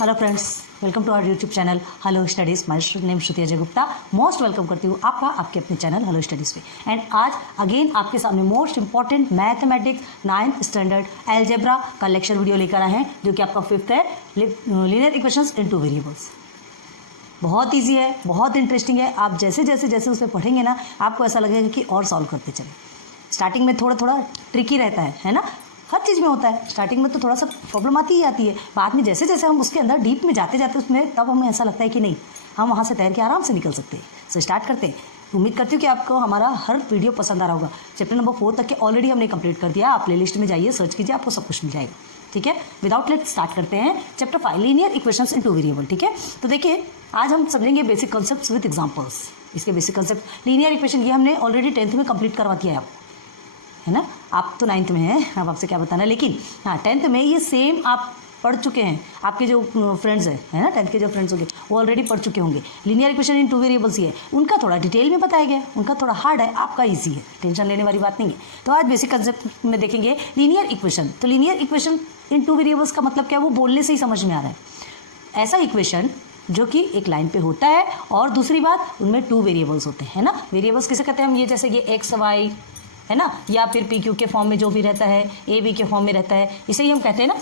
Hello friends, welcome to our YouTube channel hello studies. My name Shruti Ajay Gupta. Most welcome करती हूँ आपके अपने channel hello studies पे। And आज अगेन आपके सामने most important mathematics 9th standard algebra का लेक्चर वीडियो लेकर आए हैं, जो कि आपका 5th है, लीनियर इक्वेशंस इन 2 वेरिएबल्स। बहुत ईजी है, बहुत इंटरेस्टिंग है। आप जैसे जैसे जैसे उसमें पढ़ेंगे ना, आपको ऐसा लगेगा कि और सॉल्व करते चले। स्टार्टिंग में थोड़ा थोड़ा ट्रिकी रहता है ना, हर चीज़ में होता है। स्टार्टिंग में तो थोड़ा सा प्रॉब्लम आती ही आती है। बाद में जैसे जैसे हम उसके अंदर डीप में जाते जाते उसमें, तब हमें ऐसा लगता है कि नहीं, हम वहाँ से तैर के आराम से निकल सकते हैं। सो स्टार्ट करते हैं। उम्मीद करती हूँ कि आपको हमारा हर वीडियो पसंद आ रहा होगा। चैप्टर नंबर 4 तक के ऑलरेडी हमने कंप्लीट कर दिया। आप प्लेलिस्ट में जाइए, सर्च कीजिए, आपको सब कुछ मिल जाएगा। ठीक है, विदाउट लेट स्टार्ट करते हैं chapter 5 linear equations in 2 variable. ठीक है, तो देखिए आज हम समझेंगे बेसिक कॉन्सेप्ट्स विद एग्जांपल्स। इसके बेसिक कॉन्सेप्ट लीनियर इक्वेशन ये हमने ऑलरेडी 10th में कंप्लीट करवा दिया है आपको, है ना। आप तो 9th में हैं, अब आपसे क्या बताना, लेकिन हाँ 10th में ये सेम आप पढ़ चुके हैं। आपके जो फ्रेंड्स हैं, है ना, 10th के जो फ्रेंड्स होंगे वो ऑलरेडी पढ़ चुके होंगे। लीनियर इक्वेशन इन 2 वेरिएबल्स ही है, उनका थोड़ा डिटेल में बताया गया है, उनका थोड़ा हार्ड है, आपका ईजी है, टेंशन लेने वाली बात नहीं है। तो आज बेसिक कंसेप्ट में देखेंगे लीनियर इक्वेशन। तो लीनियर इक्वेशन इन 2 वेरिएबल्स का मतलब क्या है, वो बोलने से ही समझ में आ रहा है। ऐसा इक्वेशन जो कि एक लाइन पे होता है, और दूसरी बात उनमें 2 वेरिएबल्स होते हैं, है ना। वेरिएबल्स किसे कहते हैं हम, ये जैसे ये एक्स वाई है ना, या फिर पी क्यू के फॉर्म में जो भी रहता है, ए बी के फॉर्म में रहता है, इसे ही हम कहते हैं ना,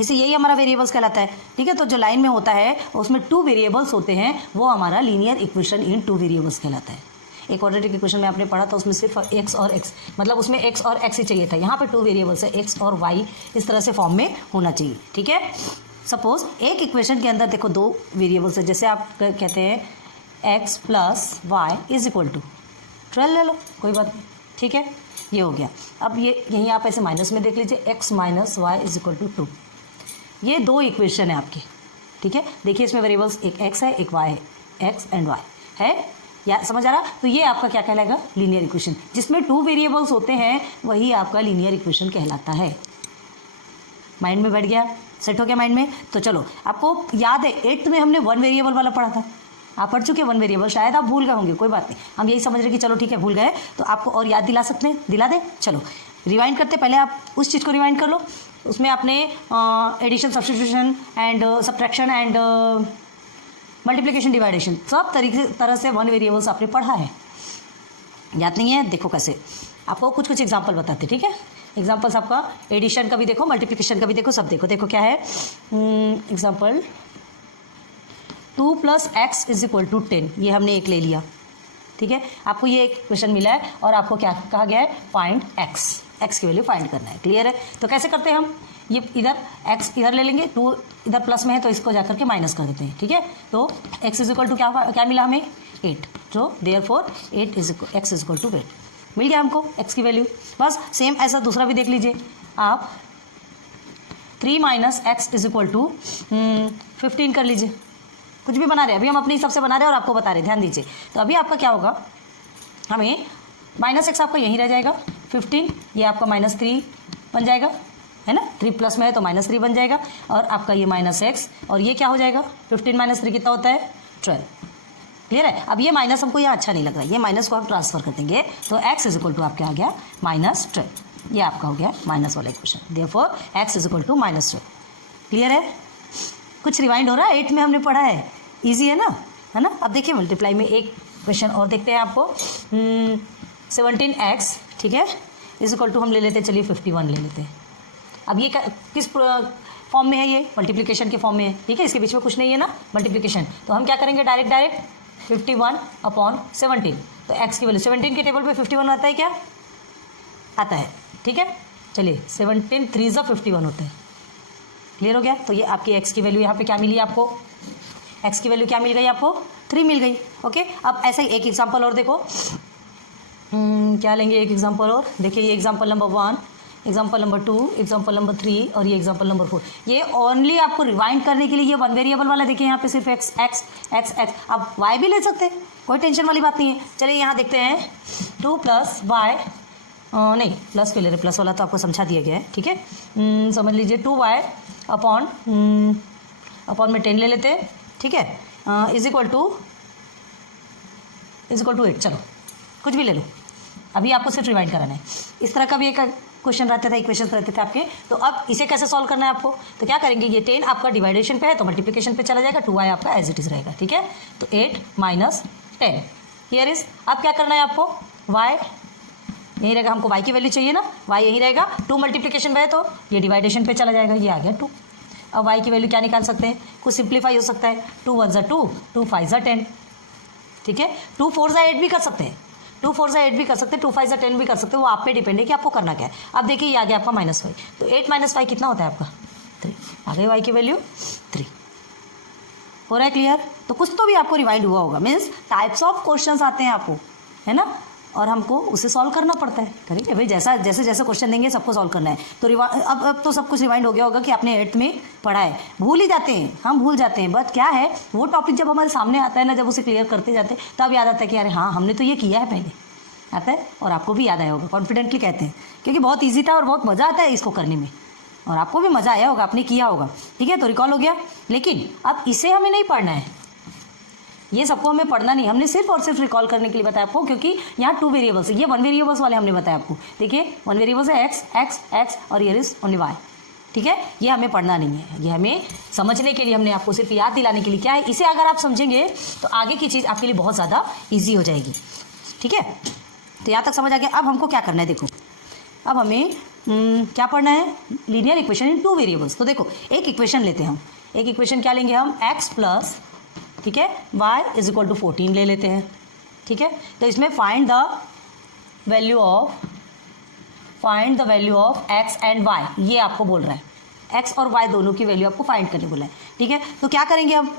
इसे यही हमारा वेरिएबल्स कहलाता है। ठीक है, तो जो लाइन में होता है उसमें 2 वेरिएबल्स होते हैं, वो हमारा लीनियर इक्वेशन इन 2 वेरिएबल्स कहलाता है। एक क्वाड्रेटिक इक्वेशन में आपने पढ़ा था, उसमें सिर्फ एक्स और एक्स, मतलब उसमें एक्स और एक्स ही चाहिए था। यहाँ पर 2 वेरिएबल्स है, एक्स और वाई, इस तरह से फॉर्म में होना चाहिए। ठीक है, सपोज एक इक्वेशन के अंदर देखो 2 वेरिएबल्स है, जैसे आप कहते हैं x plus y is equal to 12 ले लो, कोई बात नहीं। ठीक है, ये हो गया। अब ये यहीं आप ऐसे माइनस में देख लीजिए, x minus y is equal to 2। ये 2 इक्वेशन है आपकी। ठीक है, देखिए इसमें वेरिएबल्स एक एक्स है, एक वाई है, एक्स एंड वाई है, या समझ आ रहा। तो ये आपका क्या कहलाएगा, लीनियर इक्वेशन। जिसमें 2 वेरिएबल्स होते हैं वही आपका लीनियर इक्वेशन कहलाता है। माइंड में बैठ गया, सेट हो गया माइंड में। तो चलो, आपको याद है 8th में हमने 1 वेरिएबल वाला पढ़ा था, आप पढ़ चुके हैं 1 वेरिएबल, शायद आप भूल गए होंगे, कोई बात नहीं। हम यही समझ रहे कि चलो ठीक है, भूल गए तो आपको और याद दिला सकते हैं, दिला दें। चलो रिवाइंड करते, पहले आप उस चीज़ को रिवाइंड कर लो। उसमें आपने addition, substitution and subtraction and multiplication, division, सब तरह से 1 वेरिएबल्स आपने पढ़ा है। याद नहीं है, देखो कैसे, आपको कुछ कुछ एग्जाम्पल बताते। ठीक है, एग्जाम्पल्स आपका एडिशन का भी देखो, मल्टीप्लिकेशन का भी देखो, सब देखो। देखो क्या है example, 2 + x is equal to 10, ये हमने एक ले लिया। ठीक है, आपको ये एक क्वेश्चन मिला है और आपको क्या कहा गया है, फाइंड x की वैल्यू फाइंड करना है। क्लियर है, तो कैसे करते हैं हम, ये इधर x इधर ले लेंगे, 2 इधर प्लस में है तो इसको जाकर के माइनस कर देते हैं। ठीक है, तो x इज इक्वल टू क्या मिला हमें, 8, जो therefore x is equal to 8 मिल गया हमको x की वैल्यू। बस सेम ऐसा दूसरा भी देख लीजिए आप, 3 - x इज इक्वल टू 15 कर लीजिए। कुछ भी बना रहे हैं, अभी हम अपने हिसाब से बना रहे हैं और आपको बता रहे हैं, ध्यान दीजिए। तो अभी आपका क्या होगा, हमें -x आपका यहीं रह जाएगा, 15 ये आपका -3 बन जाएगा, है ना, 3 प्लस में है तो -3 बन जाएगा, और आपका ये -x, और ये क्या हो जाएगा, 15 - 3 कितना होता है, 12। क्लियर है। अब ये माइनस हमको यहाँ अच्छा नहीं लग रहा है, ये माइनस को हम ट्रांसफर कर देंगे, तो x इज इक्वल टू आपके आ गया -12। ये आपका हो गया माइनस वाला equation, therefore x is equal to -12। Clear है, कुछ रिवाइंड हो रहा है, 8 में हमने पढ़ा है, इजी है ना। अब देखिए मल्टीप्लाई में एक क्वेश्चन और देखते हैं आपको, 17x, ठीक है, इज इक्वल टू हम ले लेते हैं, चलिए 51 ले लेते हैं। अब ये किस फॉर्म में है, ये मल्टीप्लिकेशन के फॉर्म में है। ठीक है, इसके बीच में कुछ नहीं है ना, मल्टीप्लिकेशन, तो हम क्या करेंगे, डायरेक्ट 51/17। तो x की वैल्यू 17 के टेबल पे 51 आता है क्या, आता है। ठीक है, चलिए 17 3 51 होते हैं। क्लियर हो गया, तो ये आपकी x की वैल्यू यहाँ पे क्या मिली आपको, x की वैल्यू क्या मिल गई आपको, 3 मिल गई। ओके, अब ऐसे ही एक एग्जांपल और देखो, क्या लेंगे, एक एग्जांपल और देखिए, ये example number 1, example number 2, example number 3 और ये एग्जांपल नंबर 4। ये ओनली आपको रिवाइंड करने के लिए, ये 1 वेरिएबल वाला देखिए, यहाँ पे सिर्फ x। अब y भी ले सकते हैं, कोई टेंशन वाली बात नहीं है। चलिए यहाँ देखते हैं, 2 + y, नहीं प्लस पे ले रहे, प्लस वाला तो आपको समझा दिया गया है। ठीक है, समझ लीजिए 2y अपॉन में 10 ले लेते हैं। ठीक है, इज इक्वल टू 8, चलो कुछ भी ले लो, अभी आपको सिर्फ रिवाइंड कराना है। इस तरह का भी एक क्वेश्चन रहते थे, इक्वेशन रहते थे आपके। तो अब इसे कैसे सॉल्व करना है आपको, तो क्या करेंगे, ये 10 आपका डिवाइडेशन पे है तो मल्टीप्लिकेशन पे चला जाएगा, 2y आपका एज इट इज रहेगा, ठीक है। तो 8 माइनस 10 हियर इज, अब क्या करना है आपको, y यही रहेगा, हमको y की वैल्यू चाहिए ना, y यही रहेगा, 2 मल्टीप्लिकेशन में है तो ये डिवाइडेशन पे चला जाएगा, ये आ गया 2। अब y की वैल्यू क्या निकाल सकते हैं, कुछ सिंप्लीफाई हो सकता है, 2 1 = 2, 2 5 = 10, ठीक है। 2 4 = 8 भी कर सकते हैं, 2 4 = 8 भी कर सकते हैं, 2 5 = 10 भी कर सकते हैं, वो आप पे डिपेंड है कि आपको करना क्या है। अब देखिए ये आ गया आपका -5, तो 8 - 5 कितना होता है आपका 3, आ गई y की वैल्यू 3। हो रहा है क्लियर, तो कुछ तो भी आपको रिवाइंड हुआ होगा, मीन्स टाइप्स ऑफ क्वेश्चंस आते हैं आपको, है ना, और हमको उसे सॉल्व करना पड़ता है, करेंगे भाई, जैसा जैसे जैसे क्वेश्चन देंगे सबको सॉल्व करना है। तो अब तो सब कुछ रिवाइंड हो गया होगा कि आपने 8th में पढ़ा है, भूल ही जाते हैं, हम भूल जाते हैं, बट क्या है वो टॉपिक जब हमारे सामने आता है ना, जब उसे क्लियर करते जाते हैं तब याद आता है कि अरे हाँ हमने तो ये किया है पहले, आता है, और आपको भी याद आया होगा, कॉन्फिडेंटली कहते हैं, क्योंकि बहुत ईजी था और बहुत मज़ा आता है इसको करने में, और आपको भी मज़ा आया होगा, आपने किया होगा, ठीक है। तो रिकॉल हो गया, लेकिन अब इसे हमें नहीं पढ़ना है, ये सबको हमें पढ़ना नहीं, हमने सिर्फ और सिर्फ रिकॉल करने के लिए बताया आपको, क्योंकि यहाँ 2 वेरिएबल्स है, ये 1 वेरिएबल्स वाले हमने बताया आपको, देखिए 1 वेरिएबल्स है x x x और ये इज ओनली y, ठीक है। ये हमें पढ़ना नहीं है, ये हमें समझने के लिए, हमने आपको सिर्फ याद दिलाने के लिए, क्या है, इसे अगर आप समझेंगे तो आगे की चीज़ आपके लिए बहुत ज़्यादा ईजी हो जाएगी, ठीक है। तो यहाँ तक समझ आ गया। अब हमको क्या करना है, देखो अब हमें क्या पढ़ना है, लीनियर इक्वेशन इन 2 वेरिएबल्स। तो देखो एक इक्वेशन लेते हैं हम, एक इक्वेशन क्या लेंगे हम, x प्लस, ठीक है, y = 14 ले लेते हैं, ठीक है। तो इसमें find the value of x and y, ये आपको बोल रहा है, x और y दोनों की वैल्यू आपको फाइंड करने बोला है, ठीक है। तो क्या करेंगे अब,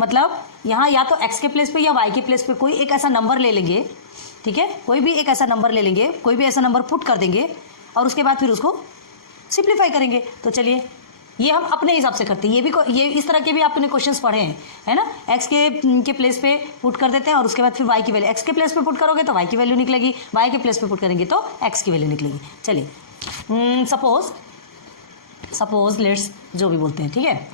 मतलब यहाँ या तो x के प्लेस पे या y के प्लेस पे कोई एक ऐसा नंबर ले लेंगे, ठीक है, कोई भी एक ऐसा नंबर ले लेंगे, कोई भी ऐसा नंबर पुट कर देंगे और उसके बाद फिर उसको सिंप्लीफाई करेंगे। तो चलिए ये हम अपने हिसाब से करते हैं, ये इस तरह के भी आपने क्वेश्चंस पढ़े हैं, है ना, x के प्लेस पे पुट कर देते हैं और उसके बाद फिर y की वैल्यू, x के प्लेस पे पुट करोगे तो y की वैल्यू निकलेगी, y के प्लेस पे पुट करेंगे तो x की वैल्यू निकलेगी। चलिए सपोज लेट्स जो भी बोलते हैं, ठीक है,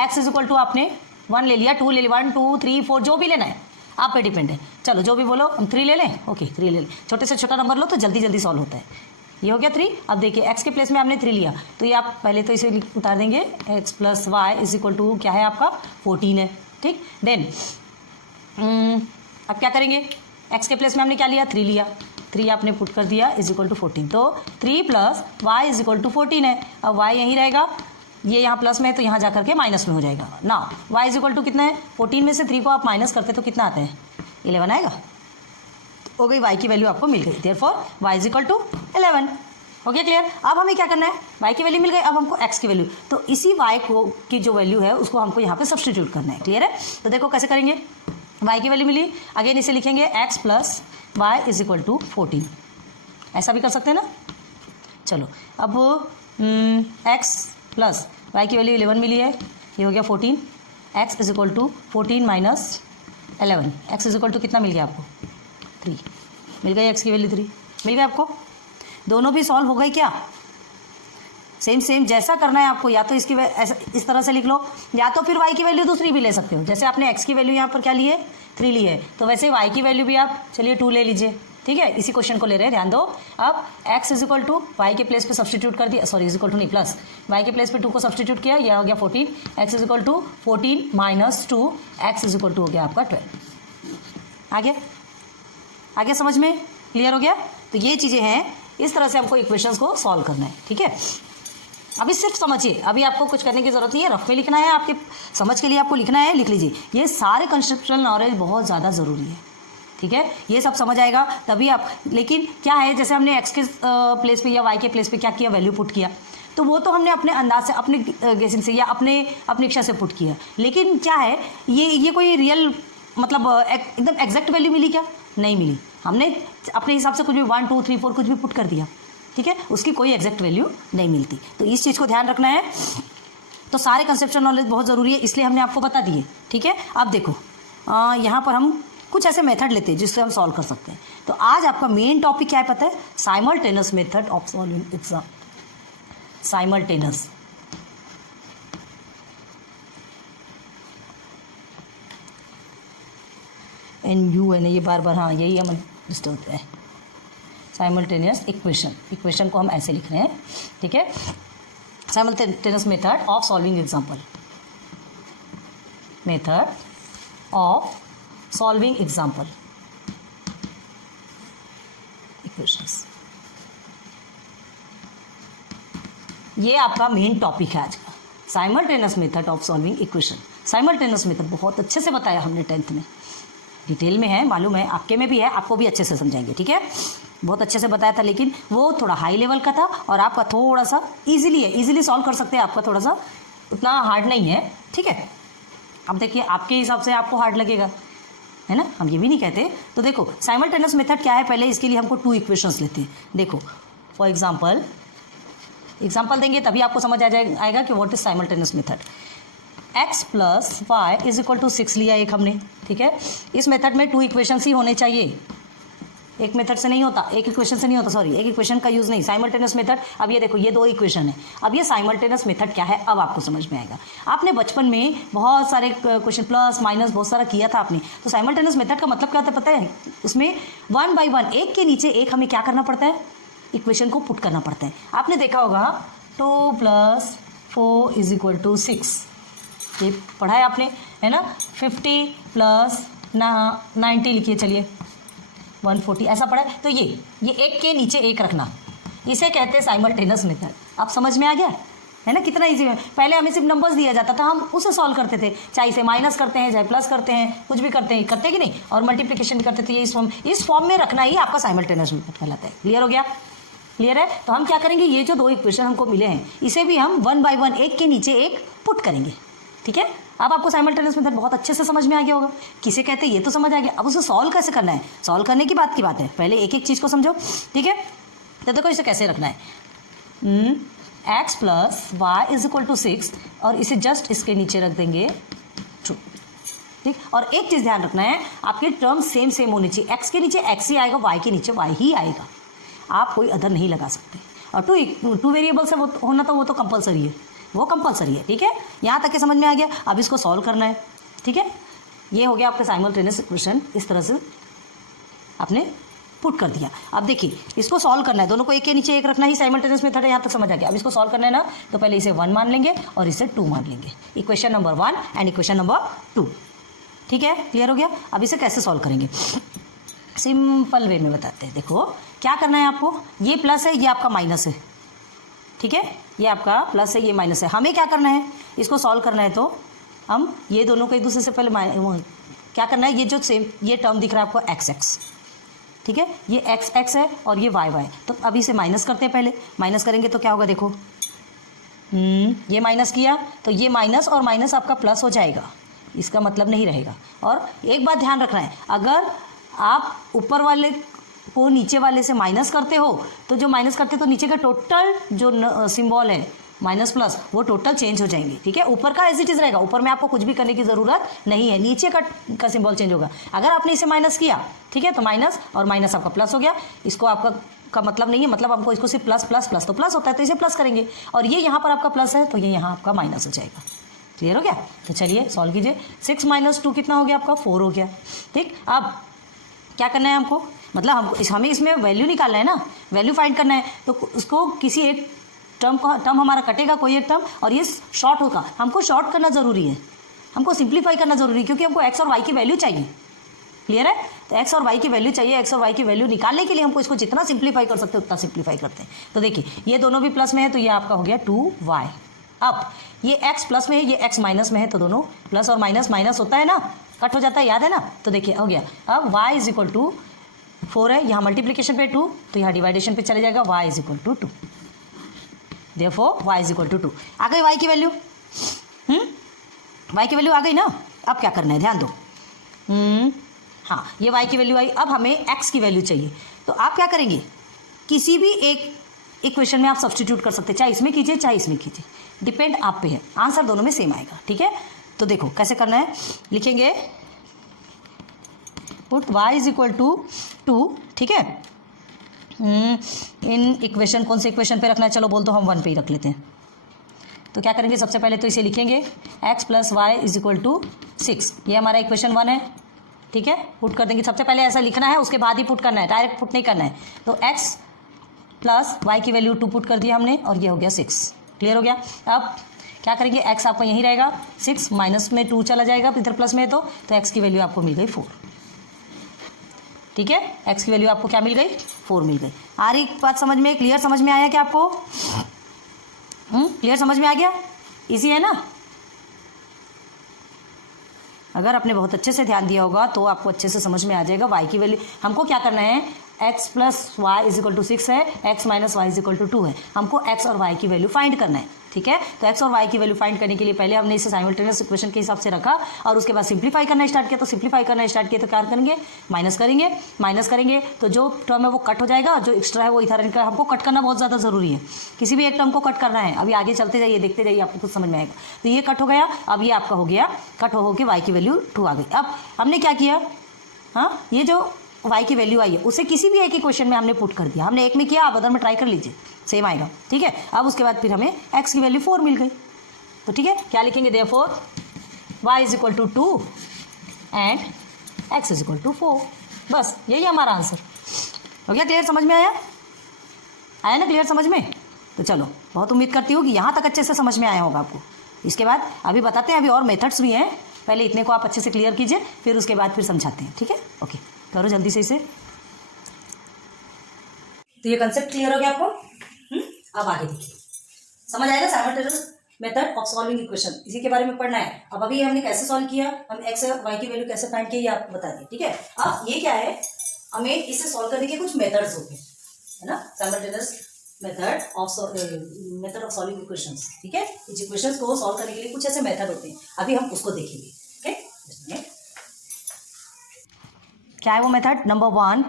x = आपने 1 ले लिया, 2 ले लिया, 1 2 3 4 जो भी लेना है आप पे डिपेंड है, चलो जो भी बोलो, हम 3 ले लें, ओके 3 ले लें, छोटे से छोटा नंबर लो तो जल्दी जल्दी सॉल्व होता है। ये हो गया 3। अब देखिए x के प्लेस में हमने 3 लिया, तो ये आप पहले तो इसे उतार देंगे, x + y = क्या है आपका 14 है, ठीक। देन अब क्या करेंगे, x के प्लेस में हमने क्या लिया, 3 लिया, 3 आपने पुट कर दिया = 14, तो 3 + y = 14 है। अब y यहीं रहेगा, ये यहाँ प्लस में है तो यहाँ जाकर के माइनस में हो जाएगा ना, y = कितना है, 14 में से 3 को आप माइनस करते तो कितना आता है, 11 आएगा, हो गई y की वैल्यू आपको मिल गई, देयरफॉर y = 11। हो गया क्लियर। अब हमें क्या करना है, y की वैल्यू मिल गई, अब हमको x की वैल्यू, तो इसी y को की जो वैल्यू है उसको हमको यहाँ पे सब्सटीट्यूट करना है, क्लियर है। तो देखो कैसे करेंगे, y की वैल्यू मिली, अगेन इसे लिखेंगे x + y = 14, ऐसा भी कर सकते हैं ना। चलो अब x + y की वैल्यू 11 मिली है, ये हो गया 14, x = 14 - 11, x = कितना मिल गया आपको 3, मिल गई x की वैल्यू 3, मिल गया आपको। दोनों भी सॉल्व हो गई क्या, सेम जैसा करना है आपको, या तो इसकी ऐसा इस तरह से लिख लो, या तो फिर y की वैल्यू दूसरी भी ले सकते हो, जैसे आपने x की वैल्यू यहाँ पर क्या ली है 3 ली है, तो वैसे y की वैल्यू भी आप चलिए 2 ले लीजिए, ठीक है। इसी क्वेश्चन को ले रहे हैं, ध्यान दो। अब x = y के प्लेस पे सब्सटीट्यूट कर दिया, सॉरी = नहीं प्लस, y के प्लेस पे 2 को सब्सटीट्यूट किया, यह हो गया 14, x = 14 - 2, x = हो गया आपका 12। आगे समझ में क्लियर हो गया। तो ये चीज़ें हैं, इस तरह से हमको इक्वेशंस को सॉल्व करना है, ठीक है। अभी सिर्फ समझिए, अभी आपको कुछ करने की जरूरत नहीं है, रफ में लिखना है, आपके समझ के लिए आपको लिखना है, लिख लीजिए। ये सारे कंसेप्चुअल नॉलेज बहुत ज़्यादा ज़रूरी है, ठीक है, ये सब समझ आएगा तभी आप। लेकिन क्या है, जैसे हमने x के प्लेस पे या y के प्लेस पे क्या किया, वैल्यू पुट किया, तो वो तो हमने अपने अंदाज से, अपने गेसिंग से या अपनी इच्छा से पुट किया। लेकिन क्या है, ये कोई रियल मतलब एकदम एग्जैक्ट वैल्यू मिली क्या, नहीं मिली, हमने अपने हिसाब से कुछ भी 1 2 3 4 कुछ भी पुट कर दिया, ठीक है, उसकी कोई एग्जैक्ट वैल्यू नहीं मिलती। तो इस चीज़ को ध्यान रखना है। तो सारे कंसेप्चुअल नॉलेज बहुत ज़रूरी है, इसलिए हमने आपको बता दिए, ठीक है। अब देखो यहाँ पर हम कुछ ऐसे मेथड लेते हैं जिससे हम सॉल्व कर सकते हैं। तो आज आपका मेन टॉपिक क्या है पता है, simultaneous method of solving exam, simultaneous. NUN ये बार बार, हाँ यही हम डिस्टर्ब है, साइमल्टेनियस इक्वेशन को हम ऐसे लिख रहे हैं, ठीक है। Simultaneous method of solving example, method of solving example equations, ये आपका मेन टॉपिक है आज का, simultaneous method of solving equation. Simultaneous method बहुत अच्छे से बताया हमने 10th में, डिटेल में है, मालूम है, आपके में भी है, आपको भी अच्छे से समझाएंगे, ठीक है। बहुत अच्छे से बताया था, लेकिन वो थोड़ा हाई लेवल का था और आपका थोड़ा सा इजीली है, इजीली सॉल्व कर सकते हैं, आपका थोड़ा सा उतना हार्ड नहीं है, ठीक है। अब देखिए आपके हिसाब से आपको हार्ड लगेगा, है ना, हम ये भी नहीं कहते। तो देखो साइमल्टेनियस मेथड क्या है, पहले इसके लिए हमको 2 इक्वेशंस लेते हैं। देखो फॉर एग्जांपल देंगे तभी आपको समझ आएगा कि what is simultaneous method. x + y = 6 लिया एक हमने, ठीक है। इस मेथड में 2 इक्वेशंस ही होने चाहिए, एक मेथड से नहीं होता, एक इक्वेशन से नहीं होता, सॉरी, एक इक्वेशन का यूज़ नहीं, साइमल्टेनियस मेथड। अब ये देखो ये 2 इक्वेशन है, अब ये साइमल्टेनियस मेथड क्या है अब आपको समझ में आएगा। आपने बचपन में बहुत सारे क्वेश्चन प्लस माइनस बहुत सारा किया था आपने, तो साइमल्टेनियस मेथड का मतलब क्या होता है पता है, उसमें 1 बाई 1 एक के नीचे एक हमें क्या करना पड़ता है, इक्वेशन को पुट करना पड़ता है। आपने देखा होगा 2 + 4 = 6, ये पढ़ा है आपने, है ना। 50 + 90 लिखिए, चलिए 140 ऐसा पढ़ा है। तो ये एक के नीचे एक रखना, इसे कहते हैं साइमल्टेनियस मेथड। आप समझ में आ गया, है ना, कितना इजी है। पहले हमें सिर्फ नंबर्स दिया जाता था, हम उसे सॉल्व करते थे, चाहे इसे माइनस करते हैं, चाहे प्लस करते हैं, कुछ भी करते कि नहीं, और मल्टीप्लिकेशन भी करते थे। ये इस फॉर्म में रखना ही आपका साइमल्टेनियस मेथड कहलाता है। क्लियर हो गया, क्लियर है। तो हम क्या करेंगे, ये जो 2 इक्वेशन हमको मिले हैं इसे भी हम 1 बाई 1 एक के नीचे एक पुट करेंगे, ठीक है। अब आपको साइमल्टेनियस मेथड बहुत अच्छे से समझ में आ गया होगा, किसे कहते हैं ये तो समझ आ गया। अब उसे सॉल्व कैसे करना है, सॉल्व करने की बात है, पहले एक एक चीज़ को समझो, ठीक है। तो देखो इसे कैसे रखना है, x + y = 6 और इसे जस्ट इसके नीचे रख देंगे 2, ठीक। और एक चीज़ ध्यान रखना है, आपके टर्म सेम होनी चाहिए, x के नीचे x ही आएगा, y के नीचे y ही आएगा, आप कोई अदर नहीं लगा सकते। और 2 वेरिएबल से वो होना तो वो तो कंपलसरी है, वो कंपलसरी है, ठीक है। यहाँ तक के समझ में आ गया। अब इसको सॉल्व करना है, ठीक है। ये हो गया आपका साइमल्टेनियस इक्वेशन, इस तरह से आपने पुट कर दिया। अब देखिए इसको सॉल्व करना है, दोनों को एक के नीचे एक रखना ही साइमल्टेनियस मेथड है, यहाँ तक समझ आ गया। अब इसको सॉल्व करना है ना, तो पहले इसे 1 मान लेंगे और इसे 2 मान लेंगे, equation number 1 and equation number 2, ठीक है। क्लियर हो गया। अब इसे कैसे सॉल्व करेंगे, सिंपल वे में बताते हैं। देखो क्या करना है आपको, ये प्लस है, ये आपका माइनस है, ठीक है, ये आपका प्लस है, ये माइनस है। हमें क्या करना है, इसको सॉल्व करना है, तो हम ये दोनों को एक दूसरे से पहले क्या करना है, ये जो सेम ये टर्म दिख रहा है आपको x, ठीक है, ये x है और ये y, तो अभी इसे माइनस करते हैं। पहले माइनस करेंगे तो क्या होगा, देखो ये माइनस किया तो ये माइनस और माइनस आपका प्लस हो जाएगा, इसका मतलब नहीं रहेगा। और एक बात ध्यान रखना है, अगर आप ऊपर वाले को नीचे वाले से माइनस करते हो तो जो माइनस करते हो तो नीचे का टोटल जो सिंबल है माइनस प्लस वो टोटल चेंज हो जाएंगे, ठीक है। ऊपर का एज इट इज रहेगा, ऊपर में आपको कुछ भी करने की ज़रूरत नहीं है, नीचे का सिंबल चेंज होगा। अगर आपने इसे माइनस किया, ठीक है, तो माइनस और माइनस आपका प्लस हो गया। इसको आपका का मतलब नहीं है, मतलब हमको इसको सिर्फ प्लस तो प्लस होता है तो इसे प्लस करेंगे, और ये यहाँ पर आपका प्लस है तो ये यहाँ आपका माइनस हो जाएगा। क्लियर हो गया। तो चलिए सॉल्व कीजिए। 6 - 2 कितना हो गया आपका, 4 हो गया, ठीक। अब क्या करना है हमको, मतलब हमें इसमें वैल्यू निकालना है ना, वैल्यू फाइंड करना है। तो उसको किसी एक टर्म हमारा कटेगा, कोई एक टर्म, और ये शॉर्ट होगा। हमको शॉर्ट करना ज़रूरी है, हमको सिंप्लीफाई करना ज़रूरी है, क्योंकि हमको x और y की वैल्यू चाहिए। क्लियर है। तो x और y की वैल्यू चाहिए, x और y की वैल्यू निकालने के लिए हमको इसको जितना सिंप्लीफाई कर सकते हैं उतना सिंप्लीफाई करते हैं। तो देखिए ये दोनों भी प्लस में है तो ये आपका हो गया 2y। अब ये x प्लस में है, ये x माइनस में है, तो दोनों प्लस और माइनस माइनस होता है ना, कट हो जाता है, याद है ना। तो देखिए हो गया। अब y = 4 है, यहाँ मल्टीप्लिकेशन पे 2 तो यहाँ डिवाइडेशन पे चले जाएगा, y = 2। Therefore y = 2। आ गई y की वैल्यू, y की वैल्यू आ गई ना। अब क्या करना है, ध्यान दो। हाँ, ये y की वैल्यू आई। अब हमें x की वैल्यू चाहिए, तो आप क्या करेंगे, किसी भी एक इक्वेशन में आप सब्सटीट्यूट कर सकते हैं, चाहे इसमें कीजिए चाहे इसमें कीजिए, डिपेंड आप पे है, आंसर दोनों में सेम आएगा, ठीक है। तो देखो कैसे करना है, लिखेंगे पुट y = 2, ठीक है। इन इक्वेशन कौन से इक्वेशन पे रखना है, चलो बोल तो हम 1 पे ही रख लेते हैं। तो क्या करेंगे, सबसे पहले तो इसे लिखेंगे x + y = 6, ये हमारा इक्वेशन 1 है, ठीक है, पुट कर देंगे। सबसे पहले ऐसा लिखना है, उसके बाद ही पुट करना है, डायरेक्ट पुट नहीं करना है। तो x प्लस वाई की वैल्यू 2 पुट कर दिया हमने और ये हो गया 6। क्लियर हो गया। अब क्या करेंगे, x आपका यहीं रहेगा, 6 माइनस में 2 चला जाएगा, इधर प्लस में है तो x की वैल्यू आपको मिल गई 4। ठीक है, x की वैल्यू आपको क्या मिल गई, 4 मिल गई। आ रही बात समझ में, क्लियर समझ में आया क्या आपको? क्लियर समझ में आ गया? इजी है ना? अगर आपने बहुत अच्छे से ध्यान दिया होगा तो आपको अच्छे से समझ में आ जाएगा। y की वैल्यू हमको क्या करना है, x plus y is equal to 6 है, x minus y is equal to 2 है। हमको x और y की वैल्यू फाइंड करना है। ठीक है, तो x और y की वैल्यू फाइंड करने के लिए पहले हमने इसे साइमल्टेनियस इक्वेशन के हिसाब से रखा और उसके बाद सिंप्लीफाई करना स्टार्ट किया। तो सिंप्लीफाई करना स्टार्ट किया तो क्या करेंगे, माइनस करेंगे। माइनस करेंगे तो जो टर्म है वो कट हो जाएगा और जो एक्स्ट्रा है वो इधर निकल। हमको कट करना बहुत ज़्यादा ज़रूरी है, किसी भी एक टर्म को कट करना है। अभी आगे चलते जाइए, देखते जाइए, आपको कुछ समझ में आएगा। तो ये कट हो गया, अब ये आपका हो गया कट हो के y की वैल्यू 2 आ गई। अब हमने क्या किया, हाँ, ये जो y की वैल्यू आई है उसे किसी भी एक ही क्वेश्चन में हमने पुट कर दिया। हमने एक में किया, आप अदर में ट्राई कर लीजिए, सेम आएगा। ठीक है, अब उसके बाद फिर हमें x की वैल्यू 4 मिल गई। तो ठीक है, क्या लिखेंगे, therefore y is equal to 2 and x is equal to 4। बस यही हमारा आंसर हो गया। क्लियर समझ में आया? आया ना क्लियर समझ में? तो चलो, बहुत उम्मीद करती हूँ कि यहाँ तक अच्छे से समझ में आया होगा आपको। इसके बाद अभी बताते हैं, अभी और मेथड्स भी हैं, पहले इतने को आप अच्छे से क्लियर कीजिए, फिर उसके बाद फिर समझाते हैं। ठीक है, ओके, करो जल्दी से इसे। तो ये कंसेप्ट क्लियर हो गया आपको? अब आगे देखिए, समझ आएगा simultaneous method of solving equation, इसी के बारे में पढ़ना है। अब अभी हमने कैसे सॉल्व किया, हम x और y की वैल्यू कैसे फाइंड किया, ये आपको बता दें। ठीक है, अब ये क्या है, हमें इसे सॉल्व करने के कुछ मेथड्स होते हैं, है ना, simultaneous method of solving equations. ठीक है, इस इक्वेशंस को सॉल्व करने के लिए कुछ ऐसे मेथड होते हैं, अभी हम उसको देखेंगे। ठीक है, क्या है वो method? Number 1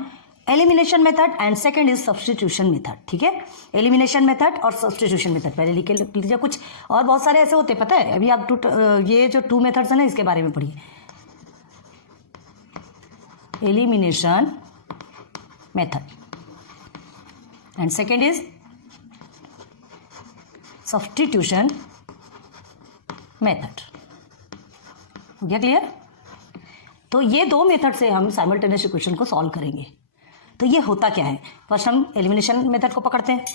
elimination method and second is substitution method. ठीक है, एलिमिनेशन मेथड और सब्स्टिट्यूशन मेथड पहले लिख लीजिए। कुछ और बहुत सारे ऐसे होते हैं, पता है। अभी आप ये जो 2 मेथड्स हैं ना, इसके बारे में पढ़िए। Elimination method and second is substitution method. हो गया क्लियर? तो ये 2 मेथड से हम साइमल्टेनियस इक्वेशन को सॉल्व करेंगे। तो ये होता क्या है, फर्स्ट हम एलिमिनेशन मेथड को पकड़ते हैं।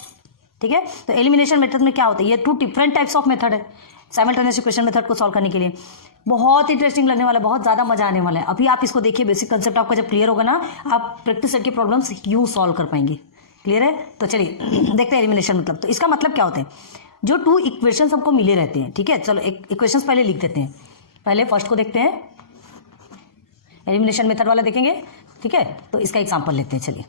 ठीक है, तो एलिमिनेशन मेथड में क्या होता है, ये 2 डिफरेंट टाइप्स ऑफ मेथड है साइमल्टेनियस इक्वेशन मेथड को सॉल्व करने के लिए। बहुत इंटरेस्टिंग लगने वाला है, बहुत ज़्यादा मजा आने वाला है। अभी आप इसको देखिए, बेसिक कंसेप्ट आपका जब क्लियर होगा ना, आप प्रैक्टिस सेट की प्रॉब्लम्स यूँ सॉल्व कर पाएंगे। क्लियर है? तो चलिए देखते हैं एलिमिनेशन मतलब। तो इसका मतलब क्या होता है, जो 2 इक्वेशंस हमको मिले रहते हैं। ठीक है, चलो एक इक्वेशंस पहले लिख देते हैं। पहले फर्स्ट को देखते हैं, एलिमिनेशन मेथड वाला देखेंगे। ठीक है, तो इसका एग्जांपल लेते हैं। चलिए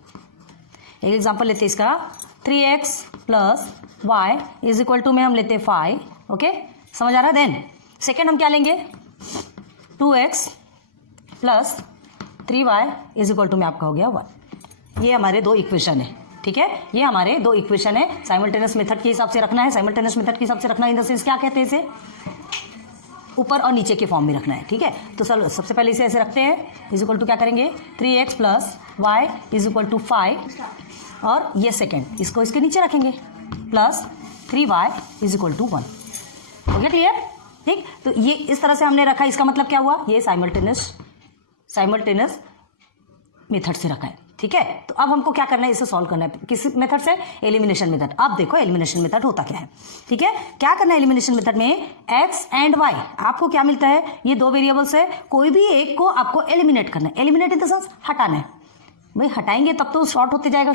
एक एग्जांपल लेते हैं इसका, 3x plus y is equal to में हम लेते हैं 5। ओके, समझ आ रहा है? देन सेकेंड हम क्या लेंगे, 2x plus 3y is equal to में आपका हो गया 1। ये हमारे 2 इक्वेशन है। ठीक है, ये हमारे 2 इक्वेशन है। साइमल्टेनियस मेथड के हिसाब से रखना है। साइमल्टेनियस मेथड के हिसाब से रखना है इन द सेंस क्या कहते हैं, इसे ऊपर और नीचे के फॉर्म में रखना है। ठीक है, तो चलो सबसे पहले इसे ऐसे रखते हैं, इज इक्वल टू क्या करेंगे, 3x plus y is equal to 5 और ये सेकेंड इसको इसके नीचे रखेंगे, plus 3y is equal to 1। हो गया क्लियर? ठीक, तो ये इस तरह से हमने रखा। इसका मतलब क्या हुआ, ये साइमल्टेनियस मेथड से रखा है। ठीक है, तो अब हमको क्या करना है, इसे सॉल्व करना है। किस मेथड से? Elimination method. अब देखो एलिमिनेशन मेथड होता क्या है। ठीक है, क्या करना है एलिमिनेशन मेथड में, x एंड y आपको क्या मिलता है, ये 2 वेरिएबल्स है, कोई भी एक को आपको एलिमिनेट करना है। एलिमिनेट इन द सेंस हटाना है। भाई हटाएंगे तब तो शॉर्ट होते जाएगा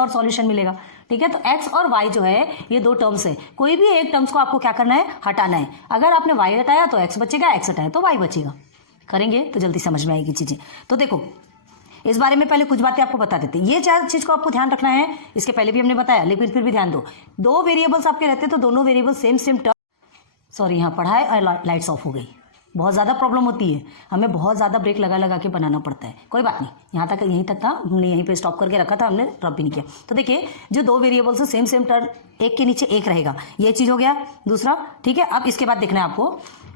और सॉल्यूशन मिलेगा। ठीक है, तो x और y जो है ये 2 टर्म्स है, कोई भी एक टर्म्स को आपको क्या करना है, हटाना है। अगर आपने y हटाया तो x बचेगा, x हटाया तो y बचेगा। करेंगे तो जल्दी समझ में आएगी चीजें। तो देखो इस बारे में पहले कुछ बातें आपको बता देते हैं। ये 4 चीज को आपको ध्यान रखना है, इसके पहले भी हमने बताया, लेकिन फिर भी ध्यान दो। 2 वेरिएबल्स आपके रहते हैं तो दोनों वेरिएबल सेम टर्म, सॉरी यहाँ पढ़ाए और लाइट्स ऑफ हो गई। बहुत ज़्यादा प्रॉब्लम होती है, हमें बहुत ज़्यादा ब्रेक लगा के बनाना पड़ता है। कोई बात नहीं, यहीं तक था, हमने यहीं पे स्टॉप करके रखा था, हमने ड्रॉप भी नहीं किया। तो देखिए जो 2 वेरिएबल्स है सेम टर्म, एक के नीचे एक रहेगा, ये चीज़ हो गया दूसरा। ठीक है, अब इसके बाद देखना है आपको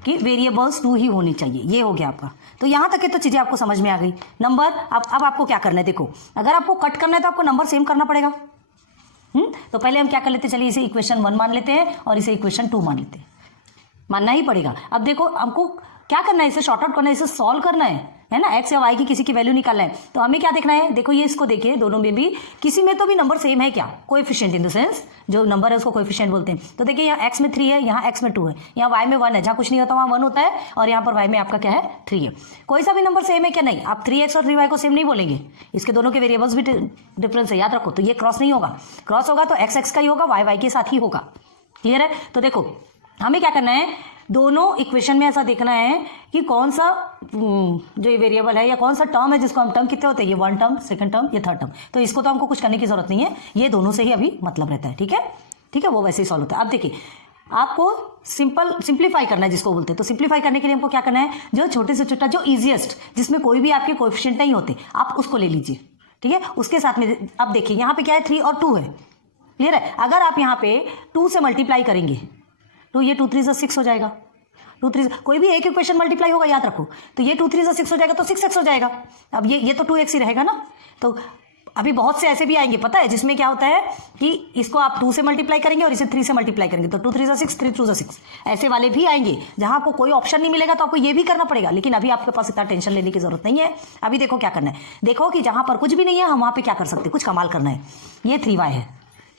कि वेरिएबल्स 2 ही होनी चाहिए, ये हो गया आपका। तो यहाँ तक के तो चीज़ें आपको समझ में आ गई। नंबर अब आपको क्या करना है, देखो अगर आपको कट करना है तो आपको नंबर सेम करना पड़ेगा। तो पहले हम क्या कर लेते हैं, चलिए इसे इक्वेशन 1 मान लेते हैं और इसे इक्वेशन 2 मान लेते हैं, मानना ही पड़ेगा। अब देखो हमको क्या करना है, इसे शॉर्ट आउट करना है, इसे सॉल्व करना है है ना, एक्स या वाई की किसी की वैल्यू निकालना है तो हमें क्या देखना है, देखो ये इसको देखिए, दोनों में भी किसी में तो भी नंबर सेम है क्या, कोएफिशिएंट इन द सेंस जो नंबर है उसको कोएफिशिएंट बोलते हैं। तो देखिए यहाँ एक्स में 3 है, यहाँ एक्स में 2 है, यहाँ वाई में 1 है, जहाँ कुछ नहीं होता वहाँ 1 होता है, और यहाँ पर वाई में आपका क्या है 3 है। कोई सा भी नंबर सेम है क्या, नहीं, आप 3x और 3y को सेम नहीं बोलेंगे, इसके दोनों के वेरिएबल्स भी डिफरेंस है, याद रखो। तो ये क्रॉस नहीं होगा, क्रॉस होगा तो एक्स एक्स का ही होगा, वाई वाई के साथ ही होगा। क्लियर है। तो देखो हमें क्या करना है, दोनों इक्वेशन में ऐसा देखना है कि कौन सा जो ये वेरिएबल है या कौन सा टर्म है जिसको हम, टर्म कितने होते हैं, ये 1 टर्म, सेकंड टर्म, ये थर्ड टर्म, तो इसको तो हमको कुछ करने की जरूरत नहीं है, ये दोनों से ही अभी मतलब रहता है। ठीक है, ठीक है, वो वैसे ही सॉल्व होता है। अब देखिए आपको सिंप्लीफाई करना है जिसको बोलते हैं, तो सिंप्लीफाई करने के लिए हमको क्या करना है, जो छोटे से छोटा, जो इजीएस्ट, जिसमें कोई भी आपके कोएफिशिएंट नहीं होते, आप उसको ले लीजिए। ठीक है, उसके साथ में अब देखिए यहाँ पे क्या है, 3 और 2 है। क्लियर है। अगर आप यहाँ पे 2 से मल्टीप्लाई करेंगे तो ये 2 3 6 हो जाएगा, 2 3 कोई भी एक इक्वेशन मल्टीप्लाई होगा, याद रखो, तो ये 2 3 6 हो जाएगा, तो 6x हो जाएगा। अब ये तो 2x ही रहेगा ना। तो अभी बहुत से ऐसे भी आएंगे पता है, जिसमें क्या होता है कि इसको आप 2 से मल्टीप्लाई करेंगे और इसे 3 से मल्टीप्लाई करेंगे, तो 2 3 6, 3 2 6, ऐसे वाले भी आएंगे जहां आपको कोई ऑप्शन नहीं मिलेगा, तो आपको ये भी करना पड़ेगा। लेकिन अभी आपके पास इतना टेंशन लेने की जरूरत नहीं है। अभी देखो क्या करना है, देखो कि जहां पर कुछ भी नहीं है हम वहां पे क्या कर सकते हैं, कुछ कमाल करना है। ये 3y है,